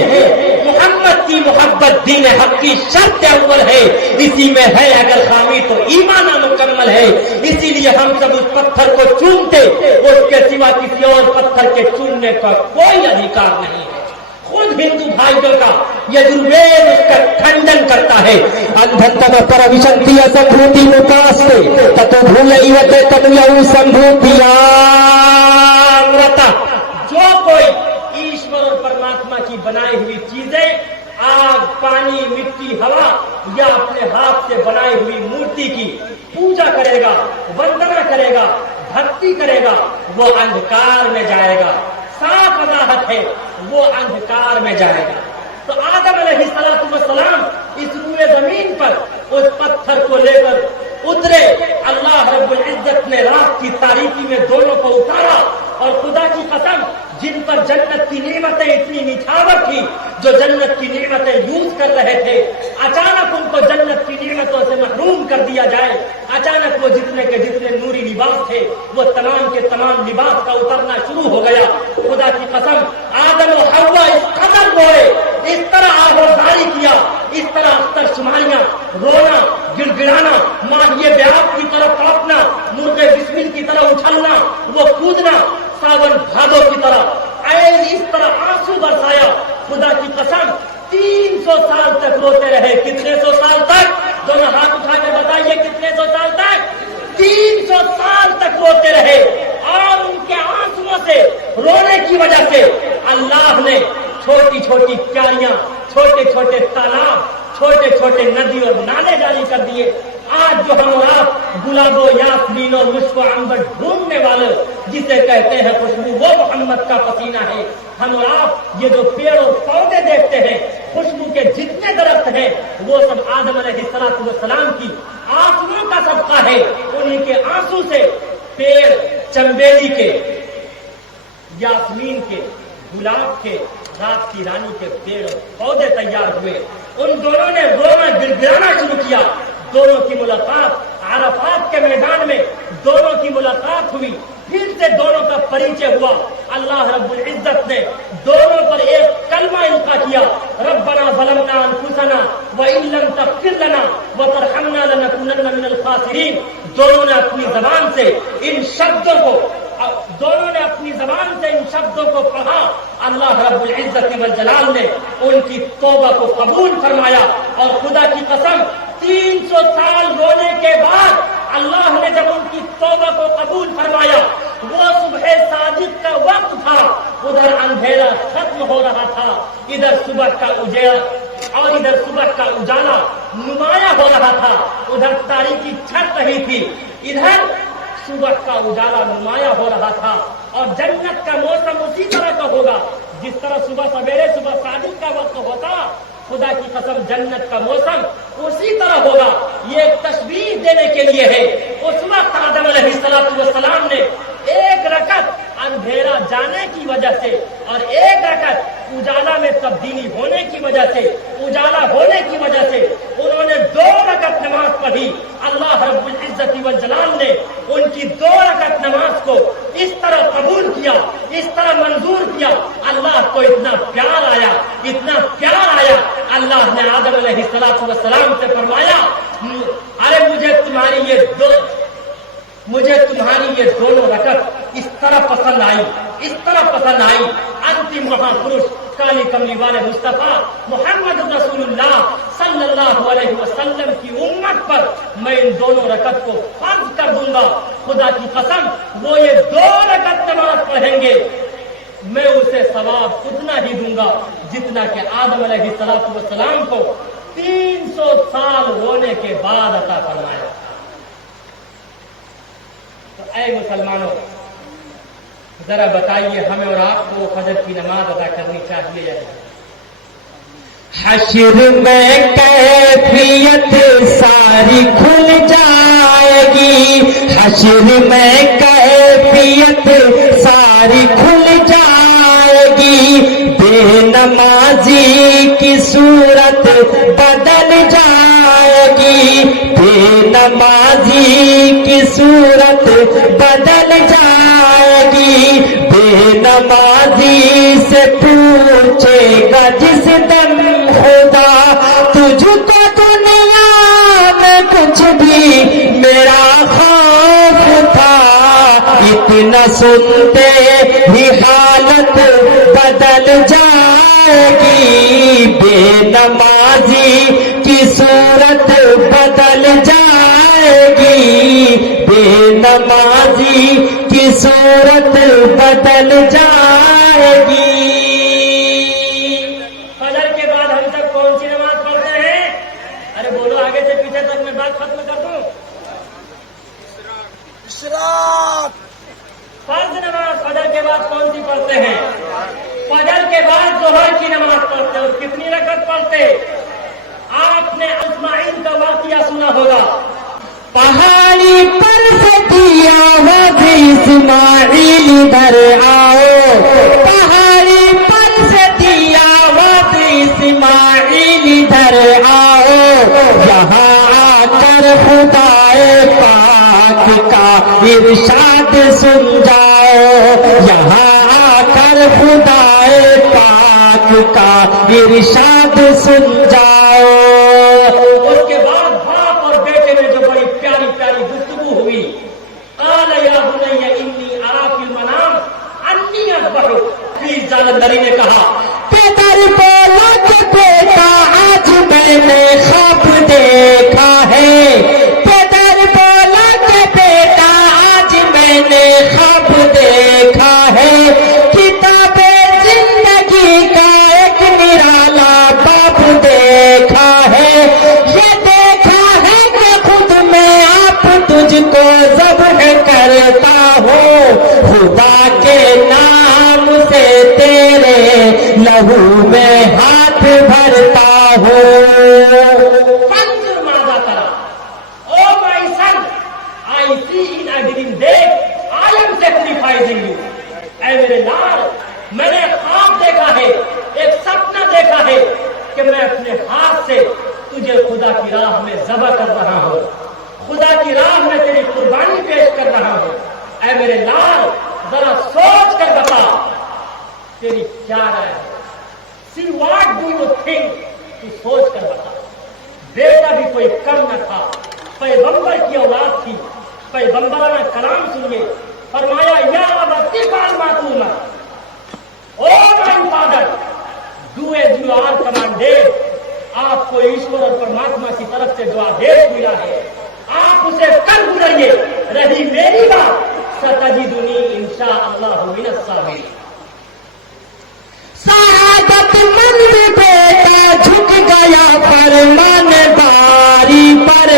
मोहम्मद की मोहब्बत दीन हक की शर्त अव्वल है, इसी में है अगर खामी तो ईमान मुकम्मल है। इसीलिए हम सब उस पत्थर को चूमते, उसके सिवा किसी और पत्थर के चूमने का कोई अधिकार नहीं है। खुद हिंदू भाइयों का यजुर्वेद उसका खंडन करता है। अंधतम पर विशंतिया संभूति मुकास्ते ततो भूलैवते तनुयौ संभूतियामृता। जो कोई ईश्वर और परमात्मा की बनाई हुई चीजें, आग, पानी, मिट्टी, हवा या अपने हाथ से बनाई हुई मूर्ति की पूजा करेगा, वंदना करेगा, भक्ति करेगा, वो अंधकार में जाएगा। साफ वजाहत है, वो अंधकार में जाएगा। तो आदम अलैहिस्सलाम इस रूए जमीन पर उस पत्थर को लेकर उतरे। अल्लाह रब्बुल इज्जत ने रात की तारीकी में दोनों को उतारा और खुदा की कसम, जिन पर जन्नत की नेमतें इतनी निछावर थी, जो जन्नत की नेमतें यूज कर रहे थे, अचानक उनको जन्नत की नेमतों से महरूम कर दिया जाए। अचानक वो जितने के जितने नूरी लिबास थे, वो तमाम के तमाम लिबास का उतरना शुरू हो गया। खुदा की कसम, आदम और हव्वा इस कदर रोए, इस तरह आहोजारी किया, इस तरह अख्तर शुमारियां, रोना, गिड़गिड़ाना, माहिए ब्याह की तरह तड़पना, मुर्गे बिस्मिल की तरह उछलना, वो कूदना, सावन भादों की तरह ऐन इस तरह आंसू बरसाया। खुदा की कसम 300 साल तक रोते रहे। कितने सौ साल तक? दोनों हाथ उठा के बताइए, कितने सौ साल तक? 300 साल तक रोते रहे। और उनके आंसुओं से, रोने की वजह से अल्लाह ने छोटी छोटी क्यारियां, छोटे छोटे तालाब, छोटे छोटे नदी और नाले जारी कर दिए। आज जो हम और आप गुलाबो, यास्मीन और मुश्को अंबर ढूंढने वाले जिसे कहते हैं खुशबू, वो मोहम्मद का पसीना है। हम और आप ये जो पेड़ और पौधे देखते हैं, खुशबू के जितने दरख्त हैं, वो सब आदम अलैहिस्सलाम की आंसुओं का सदका है। उन्हीं के आंसू से पेड़ चंबेली के, यास्मीन के, गुलाब के, रात की रानी के पेड़ और पौधे तैयार हुए। उन दोनों ने रोना गिड़गिड़ाना शुरू किया। दोनों की मुलाकात अराफात के मैदान में, दोनों की मुलाकात हुई। फिर से दोनों का परिचय हुआ। अल्लाह रब्बुल इज्जत ने दोनों पर एक कलमा इल्का किया, रब्बना ज़लमना अनफुसना व इन लम तग़फिर लना व तरहमना लनकुनन्ना मिनल खासिरीन। दोनों ने अपनी जबान से इन शब्दों को पढ़ा। अल्लाह रब्बुल इज्जत वल जलाल ने उनकी तौबा को कबूल फरमाया। और खुदा की कसम, 300 साल रोने के बाद अल्लाह ने जब उनकी तौबा को कबूल फरमाया, वो सुबह साजिद का वक्त था। उधर अंधेरा खत्म हो रहा था, इधर सुबह का उजाला और इधर सुबह का उजाला नुमाया हो रहा था। उधर तारीकी छट रही थी, इधर सुबह का उजाला नुमाया हो रहा था। और जन्नत का मौसम उसी तरह का होगा जिस तरह सुबह सवेरे सुबह साजिद का वक्त होता। खुदा की कसम, जन्नत का मौसम उसी तरह होगा। ये एक तस्वीर देने के लिए है। उस वक्त आदम अलैहिस्सलाम ने एक रकत अंधेरा जाने की वजह से और एक रकत उजाला में तब्दीली होने की वजह से, उजाला होने की वजह से उन्होंने 2 रकत नमाज पढ़ी। अल्लाह रब्बुल इज्जत वल जलाल ने उनकी 2 रकत नमाज को इस तरह कबूल किया, इस तरह मंजूर किया। अल्लाह को इतना प्यार आया, इतना प्यार आया। अल्लाह ने आदम अलैहिस्सलाम से फरमाया, अरे मुझे तुम्हारी ये दोनों रकत इस तरह पसंद आई, इस तरह पसंद आई। अंतिम महापुरुष काली कमली वाले मुस्तफा मोहम्मद रसूलुल्लाह सल्लल्लाहु अलैहि वसल्लम की उम्मत पर मैं इन दोनों रकत को फर्ज कर दूंगा। खुदा की कसम, वो ये 2 रकत नमाज पढ़ेंगे, मैं उसे सवाब उतना ही दूंगा जितना कि आदम अलैहिस्सलाम को 300 साल रोने के बाद अता फरमाया। तो ऐ मुसलमानों, जरा बताइए हमें और आपको फजर की नमाज अदा करनी चाहिए या नहीं? हश्र में कैफियत सारी खुल जाएगी, हश्र में कैफियत सारी खुल जाएगी, बेनमाजी की सूरत बदल जाएगी, बेनमाजी की सूरत बदल जाएगी, بے نمازی سے پوچھے گا جس دم خدا تجھ کو دنیا میں کچھ بھی میرا خوف تھا، اتنا سنتے ہی حالت بدل جائے گی، بے نمازی کی صورت بدل جائے گی، بے نمازی کی صورت بدل جائے گی۔ فجر کے بعد ہم سب کون سی نماز پڑھتے ہیں؟ ارے بولو آگے سے پیچھے تک میں بات ختم کر دوں۔ فرض نماز فجر کے بعد کون سی پڑھتے ہیں؟ فجر کے بعد ظہر کی نماز پڑھتے ہیں، اور کتنی رکعت پڑھتے؟ آپ نے اسماعیل کا واقعہ سنا ہوگا، پہاڑی پر سے دیا وہ اسماعیل ادھر آؤ، پہاڑی پر سے دیا وہ اسماعیل ادھر آؤ، یہاں آ کر خدائے پاک کا ارشاد سن جاؤ، یہاں آ کر خدائے پاک کا ارشاد سن جاؤ۔ اس کے بعد باپ اور بیٹے میں جو بڑی پیاری پیاری گفتگو ہوئی، قال یا بنی انی ارا فی المنام انی اذبحک، پھر جالندری نے کہا پیدر بولا کہ بیٹا آج میں نے خواب دیکھا ہے، پیدر بولا کہ بیٹا آج میں نے خواب دیکھا ہے، کتاب زندگی کا ایک نرالا باب دیکھا ہے، یہ دیکھا ہے کہ خود میں آپ تجھ کو ذبح کرتا ہوں، خدا کے نام سے تیرے لہو میں ہاتھ بھرتا ہوں۔ فانظر ماذا ترى او my son I see in a dream that I am sacrificing you، اے میرے لال میں نے خواب دیکھا ہے، ایک سپنا دیکھا ہے کہ میں اپنے ہاتھ سے تجھے خدا کی راہ میں ذبح کر رہا ہوں، خدا کی راہ میں تیری قربانی پیش کر رہا ہوں۔ اے میرے لال ذرا سوچ کر بتا تیری کیا رائے ہے، see what do you think, تو سوچ کر بتا۔ بیٹا بھی کوئی کم نہ تھا، پیغمبر کی اولاد تھی، پیغمبرانہ کلام سنیے، فرمایا یا ابت افعل ما تؤمر، O my father do as you are commanded. آپ کو ایشور اور پرماتما کی طرف سے جو آدیش ملا ہے آپ اسے کر گزریے، رہی میری بات ستجدنی انشاءاللہ من الصابرین۔ سعادت مند بیٹا جھک گیا فرمان باری پر،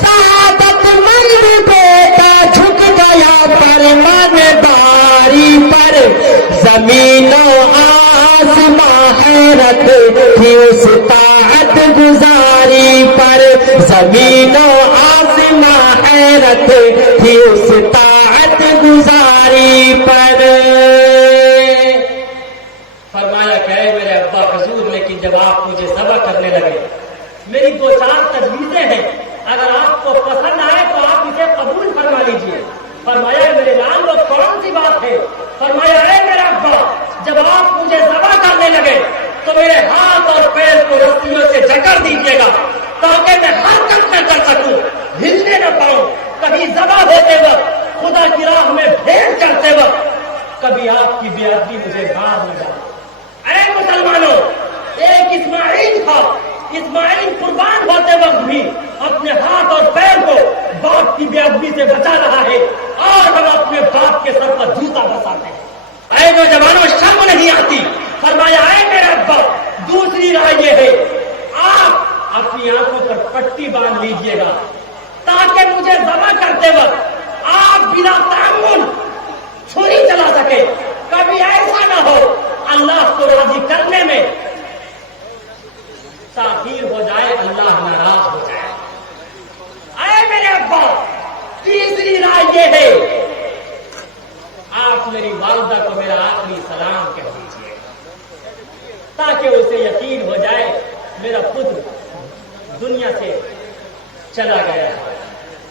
سعادت مند بیٹا جھک گیا فرمان باری پر، زمین و آسمان حیرت تھی اس طاعت گزاری پر، زمین و آسمان حیرت تھی اس طاعت گزاری پر۔ فرمایا کہ اے میرے ابا حضور، لیکن جب آپ مجھے ذبح کرنے لگے میری دو چار تجویزیں ہیں، اگر آپ کو پسند آئے تو آپ اسے قبول فرما لیجیے۔ فرمایا اے میرے لال وہ کون سی بات ہے؟ فرمایا اے میرا ابا جب آپ مجھے ذبح کرنے لگے تو میرے ہاتھ اور پیر کو رسیوں سے جکڑ دیجیے گا تاکہ میں حرکت نہ کر سکوں، ہلنے نہ پاؤں، کبھی ذبح ہوتے وقت، خدا کی راہ میں بھیڑ چڑھتے وقت کبھی آپ کی بے ادبی مجھے مار نہ جائے۔ اے مسلمانوں، ایک اسماعیل تھا، اسماعیل قربان ہوتے وقت بھی اپنے ہاتھ اور پیر کو باپ کی بے ادبی سے بچا رہا ہے، اور ہم اپنے باپ کے سر پر جوتا بساتے ہیں۔ اے نوجوانوں شرم نہیں آتی؟ فرمایا اے میرا ابا دوسری رائے یہ ہے آپ اپنی آنکھوں پر پٹی باندھ لیجئے گا تاکہ مجھے ذبح کرتے وقت آپ بنا تعمل چھری چلا سکے، کبھی ایسا نہ ہو اللہ کو راضی کرنے میں تاخیر ہو جائے، اللہ ناراض ہو جائے۔ اے میرے ابا تیسری رائے یہ ہے آپ میری والدہ کو میرا آخری سلام کہہ دیجیے تاکہ اسے یقین ہو جائے میرا پتر دنیا سے چلا گیا ہے،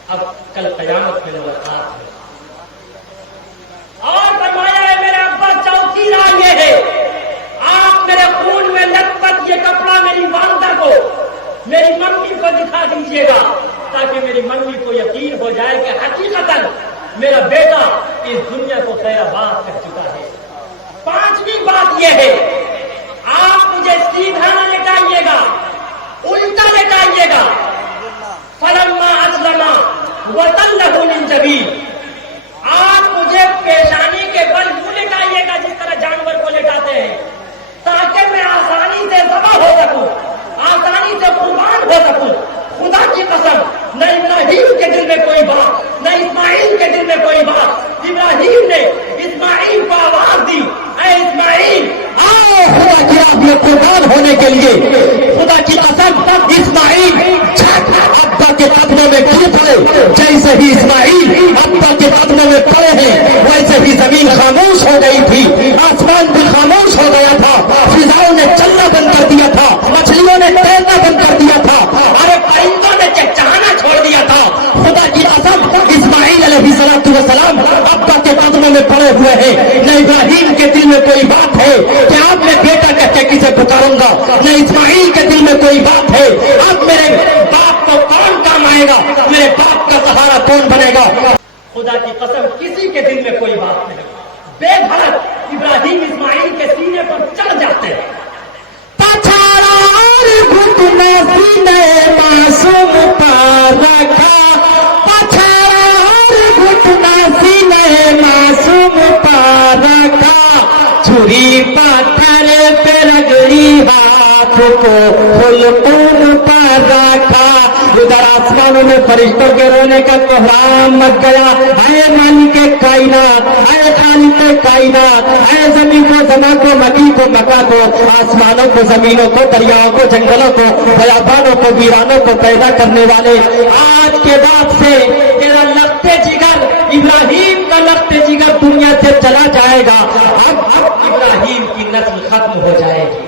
اب کل قیامت میں ملاقات ہے۔ اور فرمایا ہے میرا इस दुनिया को खैराबाद कर चुका है। पांचवी बात यह है, आप मुझे सीधा न लेटाइएगा, उल्टा लेटाइएगा। फलम्मा अस्लमा वतल्लहु लिलजबीन, आप मुझे पेशानी के बल यूं लेटाइएगा जिस तरह जानवर को लेटाते हैं, ताकि मैं आसानी से ज़बह हो सकूं, आसानी से कुर्बान हो सकूं। खुदा की कसम, न इब्राहिम के दिल में कोई बात, न इस्माइल के दिल में कोई बात। इब्राहिम ने इस्माइल को आवाज दी, ऐ इस्माइल आओ खुदा की राह में कुर्बान होने के लिए। खुदा की कसम, इस्माइल अब्बा के कदमों में गिर पड़े। जैसे ही इस्माइल अब्बा के कदमों में पड़े हैं, वैसे ही जमीन खामोश हो गई थी, आसमान भी खामोश हो गया था, फिजाओं ने चलना बंद कर दिया था, मछलियों ने तैरना बंद कर दिया था, अरे परिंदों ने चहचहाना छोड़ दिया था। खुदा की कसम, इस्माइल अलैहिस्सलाम अब्बा के कदमों में पड़े हुए हैं। न इब्राहिम के दिल में कोई बात है कि आप मैं बेटा कहते किसे पुकारूंगा, न इस्माइल के दिल में कोई बात है अब मेरे बाप को कौन काम आएगा, मेरे बाप का सहारा कौन बनेगा। खुदा की कसम, किसी के दिल में कोई बात नहीं। बेधड़क इब्राहिम इस्माइल के सीने पर चढ़ जाते हैं। पछाड़ा और घुटना सीने मासूम पर रखा, पछाड़ा और घुटना सीने मासूम पर रखा, छुरी पत्थर पे रगड़ी हाथ को हुलकून पर रखा। उधर आसमानों में फरिश्तों के रोने का कोहराम मच गया। है मालिक कायनात, है खालिक कायनात, है जमीन को जमा को, मकी को मका को, आसमानों को, जमीनों को, दरियाओं को, जंगलों को, बयाबानों को, वीरानों को पैदा करने वाले, आज के बाद से तेरा लफ्ते जिगर, इब्राहिम का लफ्ते जिगर दुनिया से चला जाएगा। अब इब्राहिम की नस्ल खत्म हो जाएगी।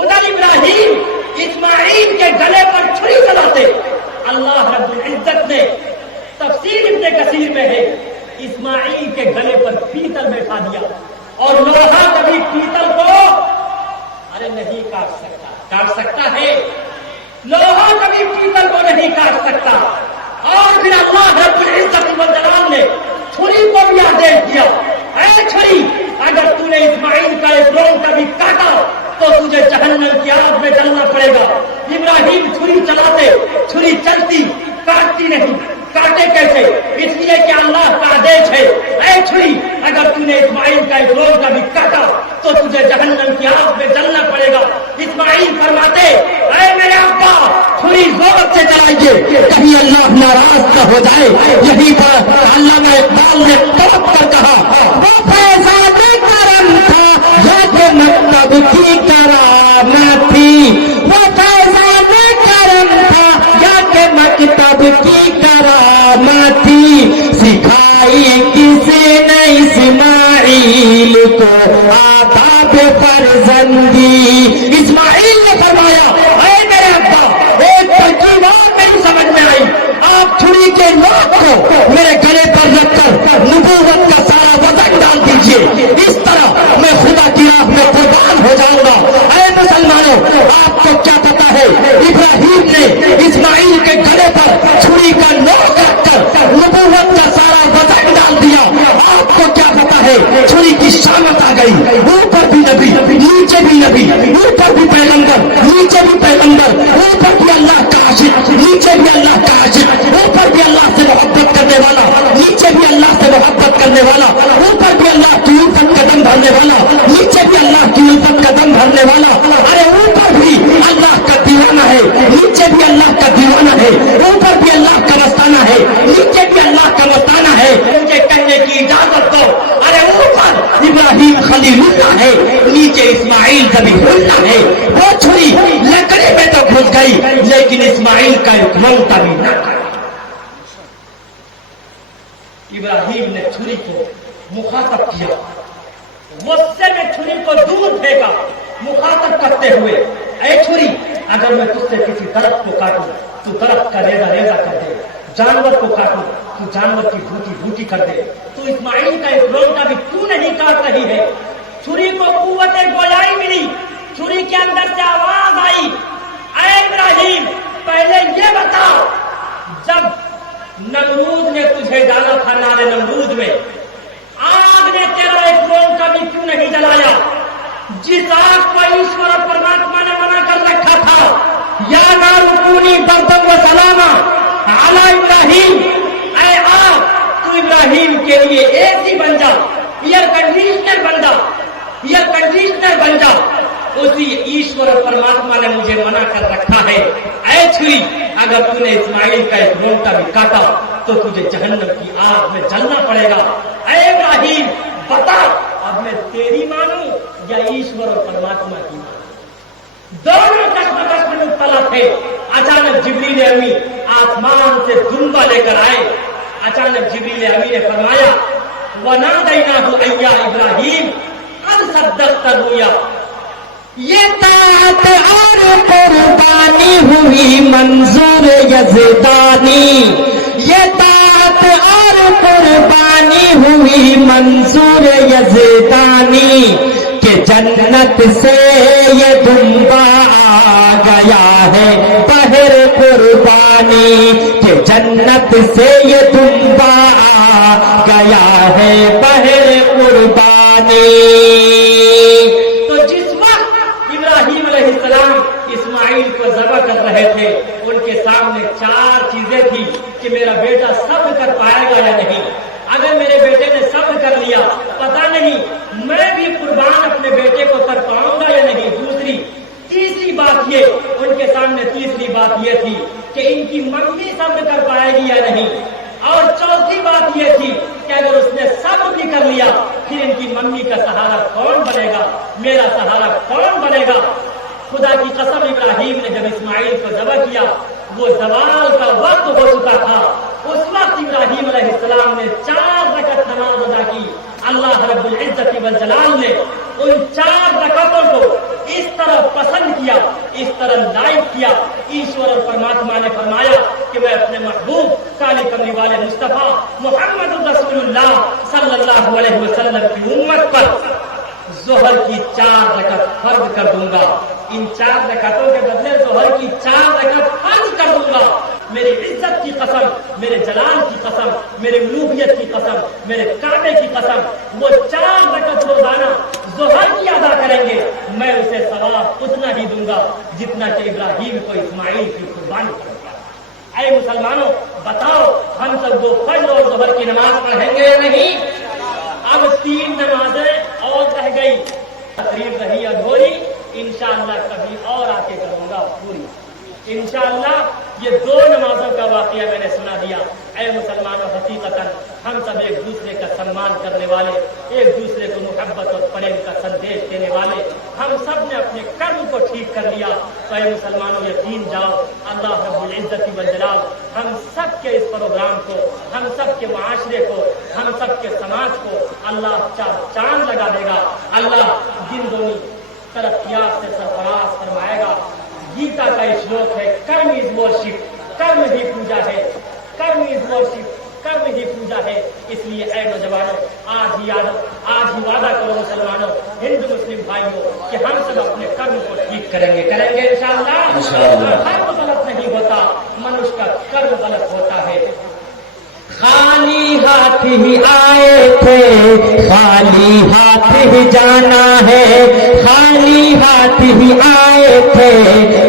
उधर इब्राहिम इस्माइल के गले पर छुरी चलाते, अल्लाह रब्बुल इज्जत ने, तफसीर इब्ने कसीर में है, इस्माइल के गले पर पीतल बैठा दिया। और लोहा कभी पीतल को अरे नहीं काट सकता है, लोहा कभी पीतल को नहीं काट सकता। और फिर अल्लाह रब्बुल इज्जत वल जलाल ने छुरी को भी आदेश दिया, ऐ छुरी, अगर तूने इस्माइल का एक रोम कभी काटा तो तुझे जहन्नम की आग में जलना पड़ेगा। इब्राहिम छुरी चलाते, छुरी चलती, काटती नहीं। काटे कैसे? इसलिए कि अल्लाह का आदेश है, ऐ छुरी, अगर तूने इस्माइल का एक रोम कभी काटा तो तुझे जहन्नम की आग में जलना पड़ेगा। इस्माइल फरमाते, ऐ मेरे अब्बा, छुरी जोर से चलाइए, कहीं अल्लाह नाराज न हो जाए। यही पर अल्लामा इकबाल ने तड़प कर कहा, वो फैज़ाने करम था या के मकतब की करामत थी, वो फैज़ाने करम था या के मकतब की करामत थी, सिखाई किसी ने इस्माइल को आदाब फर्जंदी। इस्माइल ने फरमाया, ऐ मेरे अब्बा, एक तरकीब और मेरी समझ में आई, आप छुरी के नोक को मेरे गले पर रखकर नबूवत का सारा वजन डाल दीजिए, इस तरह मैं खुदा की राह में कुर्बान हो जाऊंगा। ऐ मुसलमानों, आपको क्या पता है, इब्राहिम ने इस्माइल के गले पर छुरी का नोक रखकर नबूवत का सारा वजन डाल दिया। आपको क्या पता है, छुरी की शामत आ गई, ऊपर भी नबी, नीचे भी नबी, ऊपर भी पैगंबर, नीचे भी पैगंबर, ऊपर भी अल्लाह का आशिक, नीचे भी अल्लाह का आशिक, ऊपर भी अल्लाह से मोहब्बत करने वाला, नीचे भी अल्लाह से मोहब्बत करने वाला, ऊपर भी अल्लाह की उल्फत कदम भरने वाला, नीचे भी अल्लाह की उल्फत कदम भरने वाला। अरे ऊपर भी अल्लाह का दीवाना है, नीचे भी अल्लाह का दीवाना है, ऊपर भी अल्लाह का मस्ताना है, नीचे भी अल्लाह का मस्ताना है। मुझे कहने की इजाजत दो, अरे ऊपर इब्राहिम खलीलुल्लाह है, नीचे इस्माइल ज़बीहुल्लाह है। वो छुरी लकड़ी में तो घुस गई, लेकिन इस्माइल का एक रोंगटा भी न गया। इब्राहिम ने छुरी को मुखातब किया, गुस्से में छुरी को दूर फेंका, मुखातब करते हुए, ऐ छुरी, अगर मैं तुझसे किसी दरख्त को काटूं तो दरख्त का रेजा रेजा कर दे, जानवर को काटूं तो जानवर की भूटी भूटी कर दे, तो इस्माइल का एक रोंगटा भी क्यों नहीं काट रही है? छुरी को कुव्वत गोलाई मिली, छुरी के अंदर से आवाज आई, ऐ इब्राहिम, पहले ये बता, जब नमरूद ने तुझे डाला था नारे नमरूद में, आग ने तेरा एक रोम का भी क्यों नहीं जलाया? जिस आग को ईश्वर और परमात्मा ने मना कर रखा था, या नारुकूनी बर्दम व सलामा अला इब्राहिम, ऐ आग तू इब्राहिम के लिए एसी बन जा, एयर कंडीशनर बन जा, एयर कंडीशनर बन जा। उसी ईश्वर और परमात्मा ने मुझे मना कर रखा है। ऐ छुरी, अगर तूने इस्माइल का एक रोंगटा भी काटा तो तुझे जहन्नम की आग में जलना पड़ेगा। ऐ इब्राहिम बता, अब मैं तेरी मानूं या ईश्वर और परमात्मा की मानूं? दोनों कश्मकश में मुब्तला थे। अचानक जिब्रील अमी आसमान से दुम्बा लेकर आए। अचानक जिब्रील अमी ने फरमाया, वनादैनाहु अय्या इब्राहिम कद सद्दक़्ता रुया। ये ताअत और कुर्बानी हुई मंजूर यज़दानी, ये ताअत और कुर्बानी हुई मंजूर यज़दानी, कि जन्नत से ये दुम्बा आ गया है बहर कुर्बानी, कि जन्नत से ये दुम्बा आ गया है बहर कुर्बानी। इस्माइल को ज़बह कर रहे थे, उनके सामने चार चीजें थी कि मेरा बेटा सब्र कर पाएगा या नहीं। अगर मेरे बेटे ने सब्र कर लिया, पता नहीं मैं भी कुर्बान अपने बेटे को कर पाऊंगा या नहीं। तीसरी बात ये, उनके सामने तीसरी बात ये थी कि इनकी मम्मी सब्र कर पाएगी या नहीं। और चौथी बात ये थी कि अगर उसने सब्र भी कर लिया, फिर इनकी मम्मी का सहारा कौन बनेगा, मेरा सहारा कौन बनेगा। खुदा की कसम, इब्राहिम ने जब इस्माइल को ज़बह किया, वो ज़वाल का वक्त हो चुका था। उस वक्त इब्राहिम अलैहिस्सलाम ने 4 रकअत नमाज अदा की। अल्लाह रब्बुल इज्जत वल जलाल ने उन 4 रकअतों को इस तरह पसंद किया, इस तरह लाइक किया। ईश्वर और परमात्मा ने फरमाया कि मैं अपने महबूब काली कमली वाले मुस्तफा मुहम्मद रसूलुल्लाह सल्लल्लाहु अलैहि वसल्लम की उम्मत पर जोहर की 4 रकअत फर्ज कर दूंगा। इन 4 रकअतों के बदले जोहर की 4 रकअत फर्ज कर दूंगा। मेरी इज्जत की कसम, मेरे जलाल की कसम, मेरे उलूहियत की कसम, मेरे काबे की कसम, वो 4 रकअत रोजाना जोहर की अदा करेंगे, मैं उसे सवाब उतना ही दूंगा जितना कि इब्राहिम को इस्माइल की कुर्बानी करेगा। ऐ मुसलमानों, बताओ हम सब वो फर्ज और जोहर की नमाज पढ़ेंगे या नहीं? अब 3 नमाजें और रह गई। तकरीर रही अधूरी, इंशाअल्लाह कभी और आके करूंगा पूरी। इंशाअल्लाह ये 2 नमाजों का वाकया मैंने सुना दिया। ऐ मुसलमानों, हकीकतन हम सब एक दूसरे का सम्मान करने वाले, एक दूसरे को मोहब्बत और प्रेम का संदेश देने वाले, हम सब ने अपने कर्म को ठीक कर लिया। तो ऐ मुसलमानों, यकीन जाओ अल्लाह रब्बुल इज्जत वल जलाल हम सब के इस प्रोग्राम को, हम सब के माशरे को, हम सब के समाज को अल्लाह चांद लगा देगा। अल्लाह दिन दोनों तरक्यात से सरफराज फरमाएगा। गीता का श्लोक है, कर्म इज वर्शिप, कर्म ही पूजा है, कर्म इज वर्शिप, कर्म ही पूजा है। इसलिए ऐ नौजवानों, आज ही वादा करो मुसलमानों, हिंदू मुस्लिम भाइयों, कि हम सब अपने कर्म को ठीक करेंगे इंशाअल्लाह। कर्म गलत नहीं होता, मनुष्य का कर्म गलत होता है। खाली हाथ ही आए थे, खाली हाथ ही जाना है, खाली हाथ ही आए थे,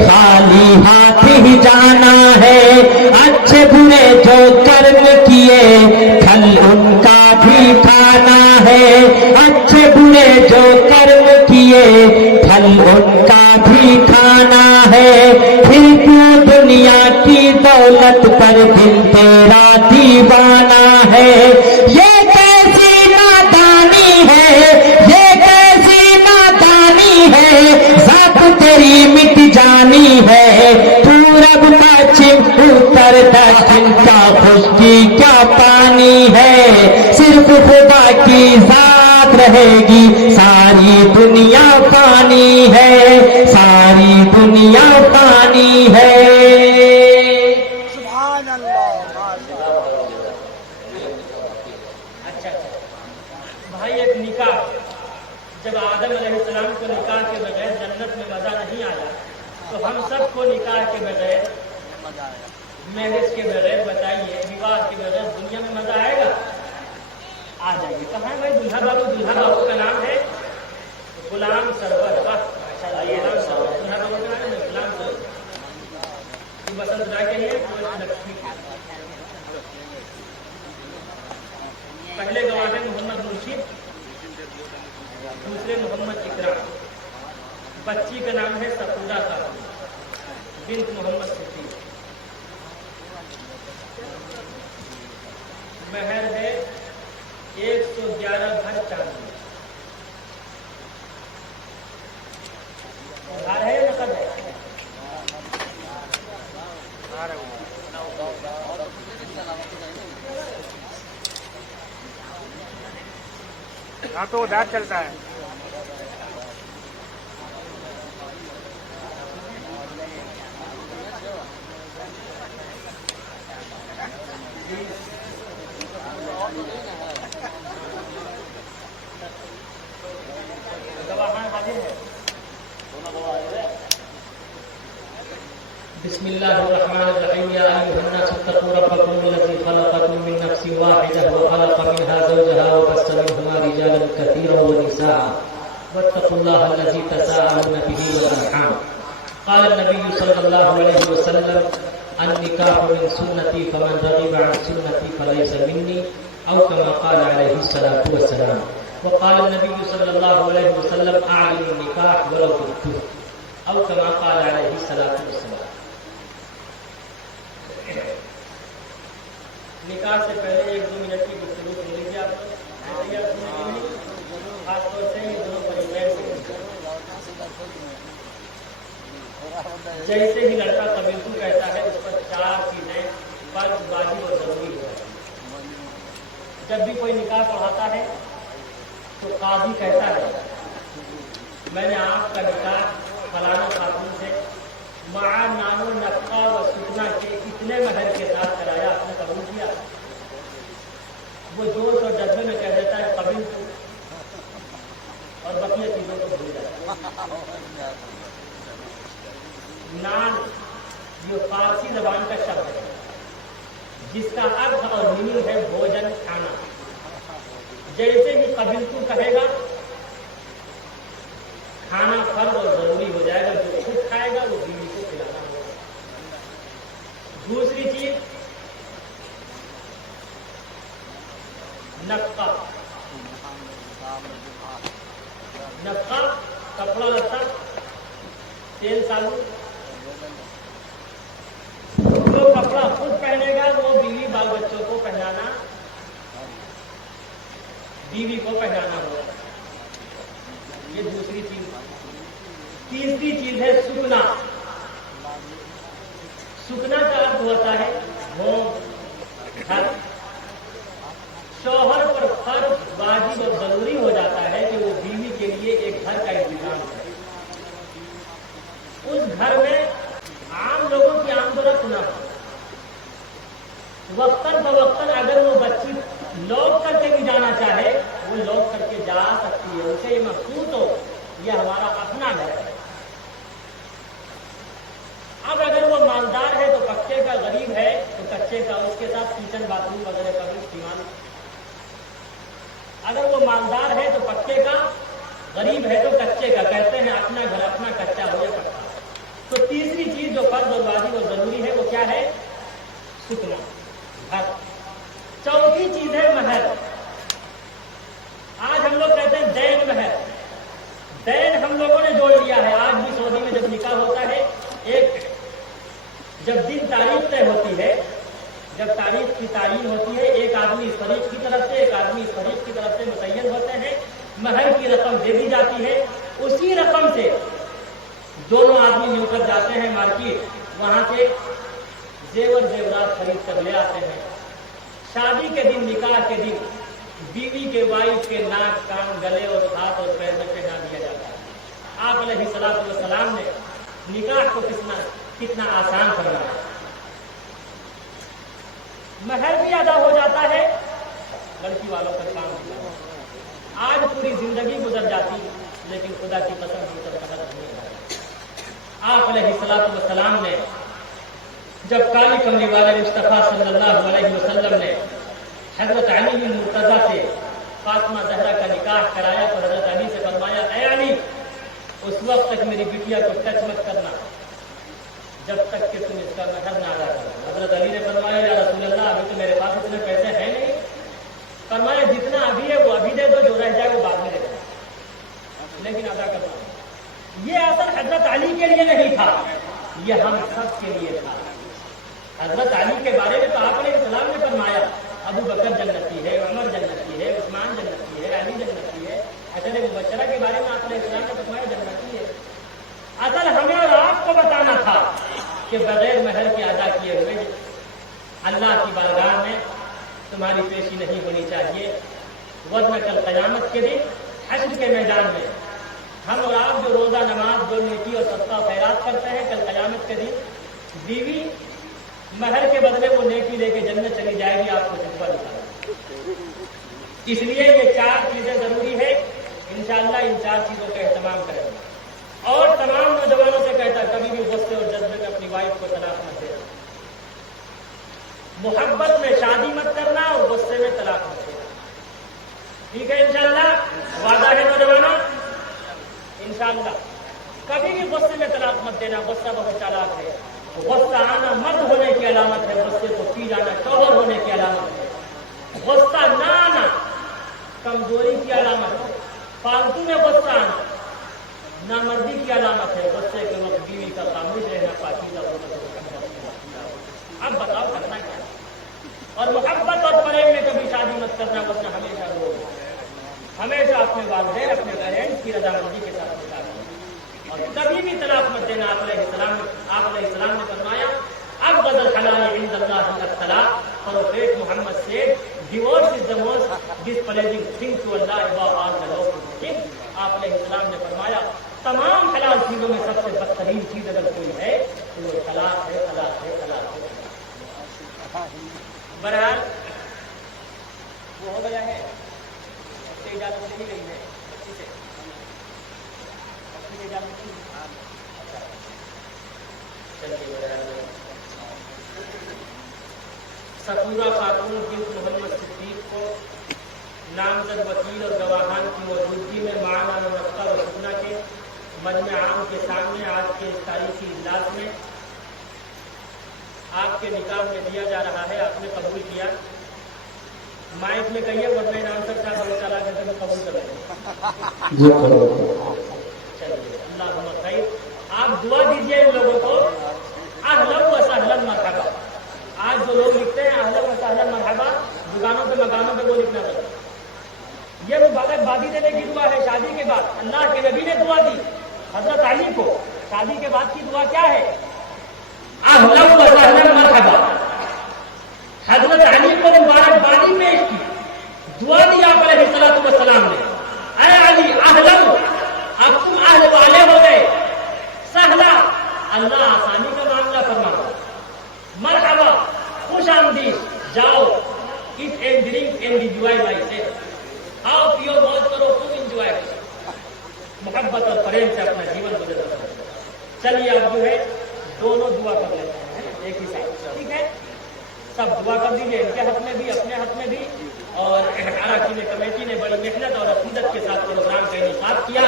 खाली हाथ ही जाना है। अच्छे बुरे जो कर्म किए फल उनका भी खाना है, अच्छे बुरे जो कर्म किए फल उनका भी खाना है। फिर क्यों दुनिया की दौलत पर दिल तेरा दीवाना है? ये कैसी नादानी है, ये कैसी नादानी है, ज़ात तेरी मिट जानी है। पूरब पश्चिम उत्तर दक्षिण क्या खुशकी क्या पानी है, सिर्फ खुदा की ज़ात रहेगी, सारी दुनिया पानी है, सारी दुनिया पानी है। भाई, एक निकाह, जब आदम अलैहिस्सलाम को निकाह के बगैर जन्नत में मजा नहीं आया, तो हम सबको निकाह के बगैर, मैरिज के बगैर, बताइए विवाह के बगैर दुनिया में मजा आएगा? आ जाइए। कहाँ है भाई दूल्हा बाबू? दूल्हा बाबू का नाम है गुलाम सरवर। माशाल्लाह, ये नाम सरवर दूल्हा बाबू का नाम है गुलाम सरवर। बसंत राय के लिए लक्ष्मी। पहले गवाह है मोहम्मद मुर्शिद, दूसरे मोहम्मद इकराम। बच्ची का नाम है सफूरा का बिन्त मोहम्मद सिद्दीक। महर है 111 भर चांदी। उधार है या नकद है? हाँ तो उधार चलता है। बिस्मिल्लाहिर्रहमानिर्रहीम। या अय्युहन्नास इत्तक़ू रब्बकुम अल्लज़ी ख़लक़कुम मिन नफ़्सिन वाहिदह व ख़लक़ मिनहा ज़ौजहा व बस्स मिनहुमा रिजालन कसीरन व निसाअ वत्तक़ुल्लाहा अल्लज़ी तसाअलून बिही वल अरहाम। क़ाल नबी सल्लल्लाहु अलैहि वसल्लम अन्निकाहु मिन सुन्नती फमन रग़िब अन सुन्नती फलैस मिन्नी औ कमा क़ाल अलैहि सलातु वस्सलाम। व क़ाल नबी सल्लल्लाहु अलैहि वसल्लम अअलिनु निकाह वलौ बिद्दुह औ कमा क़ाल अलैहि सलातु वस्सलाम। निकाह से पहले 1-2 मिनट की गुफ्तगू सुन लीजिए आप लोग, खासतौर से ये दोनों परिवार से। जैसे ही लड़का कबीलतू कहता है उस पर 4 चीजें फर्ज, वाजिब और जरूरी है। जब भी कोई निकाह पढ़ाता है तो काजी कहता है मैंने आपका निकाह फलाना खातून से मा नानो नफ़ा व सुकना के इतने महर के साथ कराया, आपने कबूल किया? वो जोश और जज्बे में कह देता है कबील को, और बकिया चीजों को भूल जाता है। नान ये फारसी जबान का शब्द है जिसका अर्थ और मीनिंग है भोजन, खाना। जैसे ही कबील को कहेगा खाना फर्ज और जरूरी हो जाएगा, जो खुद खाएगा वो बीवी को खिलाना होगा। दूसरी चीज नफ़ा। नफ़ा कपड़ा लत्ता, तेल साबुन। जो कपड़ा खुद पहनेगा वो बीवी बाल बच्चों को पहनाना, बीवी को पहनाना होगा। ये दूसरी चीज। तीसरी चीज है सुकना। सुकना का अर्थ होता है घर। शौहर पर फर्ज, वाजिब और जरूरी हो जाता है कि वो बीवी के लिए एक घर का इंतजाम करे। उस घर में आम लोगों की आमदोरफ्त न हो। वक्तन फवक्तन अगर वो बच्ची लौट करके भी जाना चाहे वो लौट करके जा सकती है। उसे ये महसूस हो ये हमारा अपना घर है। अब अगर वो मालदार है तो पक्के का, गरीब है तो कच्चे का, उसके साथ किचन बाथरूम वगैरह का भी इस्तेमाल। अगर वो मालदार है तो पक्के का, गरीब है तो कच्चे का। कहते हैं अपना घर अपना, कच्चा हो या पक्का। तो तीसरी चीज जो फर्ज और वाजिब और जरूरी है वो क्या है? सुकना, घर। चौथी चीज है महर। आज हम लोग कहते हैं दैन महर। दैन हम लोगों ने जोड़ लिया है। आज भी सऊदी में जब निकाह होता है, एक जब दिन तारीख तय होती है, जब तारीख की तारीख होती है, एक आदमी इस फरीक की तरफ से, एक आदमी इस फरीक की तरफ से मुतय्यन होते हैं। महर की रकम दे दी जाती है। उसी रकम से दोनों आदमी मिलकर जाते हैं मार्केट, वहां से जेवर जेवरात खरीद कर ले आते हैं। शादी के दिन, निकाह के दिन बीवी के, वाइफ के नाक, कान, गले और हाथ और पैर में पहना दिया जाता है। आप अलैहिस्सलातु वस्सलाम ने निकाह को कितना आसान करवाया। महर भी अदा हो जाता है, लड़की वालों का काम होता। आज पूरी जिंदगी गुजर जाती लेकिन खुदा की कसम हम सब कदर नहीं करते। आप अलैहिस्सलातु वस्सलाम ने जब काली कमली वाले मुस्तफा सल्लल्लाहु अलैहि वसल्लम ने हजरत अली बिन मुर्तजा से फातिमा जहरा का निकाह कराया तो हजरत अली से फरमाया, ऐ अली, उस वक्त तक मेरी बिटिया को टच मत करना जब तक कि तुम इसका महर ना अदा करो। हजरत अली ने फरमाया, या रसूल अल्लाह, अभी तो मेरे पास इतने पैसे हैं नहीं। फरमाया, जितना अभी है वो अभी दे दो, जो रह जाए वो बाद में दे दो, लेकिन अदा करना। ये असर हजरत अली के लिए नहीं था, ये हम सब के लिए था। हजरत अली के बारे में तो आपने इस्लाम ने फरमाया, अबू बकर जन्नती है, उमर जन्नती है, उस्मान जन्नती है, अली जन्नती है। अशर मुबशरा के बारे में आपने इस्लाम ने फरमाया जन्नती है। असल हमें और आपको बताना था कि बगैर महर के अदा किए हुए अल्लाह की बारगाह में तुम्हारी पेशी नहीं होनी चाहिए, वरना कल क़यामत के दिन हश्र के मैदान में हम और आप जो रोजा नमाज, जो नेकी और सदका खैरात करते हैं, कल क़यामत के दिन बीवी महर के बदले वो नेकी लेके जन्नत चली जाएगी, आपको जुब्बा दिखाएगी। इसलिए ये 4 चीजें जरूरी है। इंशाअल्लाह इन 4 चीजों का एहतमाम करेंगे। और तमाम नौजवानों से कहता है, कभी भी गुस्से और जज्बे में अपनी वाइफ को तलाक मत देना, मोहब्बत में शादी मत करना और गुस्से में तलाक मत देना। ठीक है इंशाअल्लाह, वादा है नौजवानों, इंशाअल्लाह कभी भी गुस्से में तलाक मत देना। गुस्सा बहुत चालाक है। गुस्सा आना मर्द होने की अलामत है, गुस्से को पी जाना शौहर होने की अलामत है। गुस्सा ना आना कमजोरी की अलामत है। फालतू में गुस्सा आना नामर्दी की अलामत है। गुस्से के वक्त बीवी का खामोश रहना पाकीज़ा होना। अब बताओ करना क्या? और मोहब्बत और प्रेम में कभी शादी मत करना, वरना हमेशा रोग, हमेशा अपने वालिदैन, अपने पेरेंट्स की रजामंदी के साथ बिताना। और कभी भी तलाक मत देना। आप अलैहिस्सलाम ने फरमाया, अब गदल हलाल इंदल्लाह तलाक, प्रोफेट मोहम्मद से divorce is the most displeasing thing to Allah above all the law. आप अलैहिस्सलाम ने फरमाया, तमाम हलाल चीजों में सबसे बदतरीन चीज अगर कोई है तो वो तलाक है, तलाक है, तलाक है। बहरहाल वो हो गया है, उससे इजाजत नहीं गई है, इजाजत नहीं। चलिए, सफूरा खातून बिन्त मोहम्मद सिद्दीक को नामजद वकील और गवाहान की मौजूदगी में माना मक्का व सुन्ना के मजमे आम के सामने आज के इस तारीखी इजलास में आपके निकाह में दिया जा रहा है। आपने कबूल किया। माइक में कहिए, वरना इनाम साहब बहुत चला करके मैं कबूल कर लेंगे। चलिए, अल्लाह खैर। आप दुआ दीजिए इन लोगों को, अहलन व सहलन मरहबा। आज जो लोग लिखते हैं अहलन व सहलन मरहबा, दुकानों पे मकानों पे वो लिखना चाहिए। ये मुबारकबादी देने की दुआ है शादी के बाद। अल्लाह के नबी ने दुआ दी हजरत अली को, शादी के बाद की दुआ क्या है? अहलन व सहलन मरहबा। हजरत अली को मुबारकबादी पेश की, दुआ दी आप अलैहिस्सलातु वस्सलाम ने, ऐ अली अहलन, अब तुम अहल वाले हो गए, सहला, अल्लाह आसानी का मामला फरमा, मरहबा, खुश आमदीद, जाओ, ईट and drink and enjoy life. आओ पियो मौज करो, खूब इंजॉय करो, मोहब्बत और प्रेम से अपना जीवन बदल करो। चलिए अब जो है दोनों दुआ कर लेते हैं एक ही साथ, ठीक है? सब दुआ कर दीजिए, इनके हक में भी, अपने हक में भी। और अराकीन कमेटी ने बड़ी मेहनत और अकीदत के साथ प्रोग्राम का इनेकाद किया।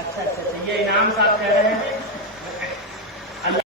अच्छा, ये इनाम साहब कह रहे हैं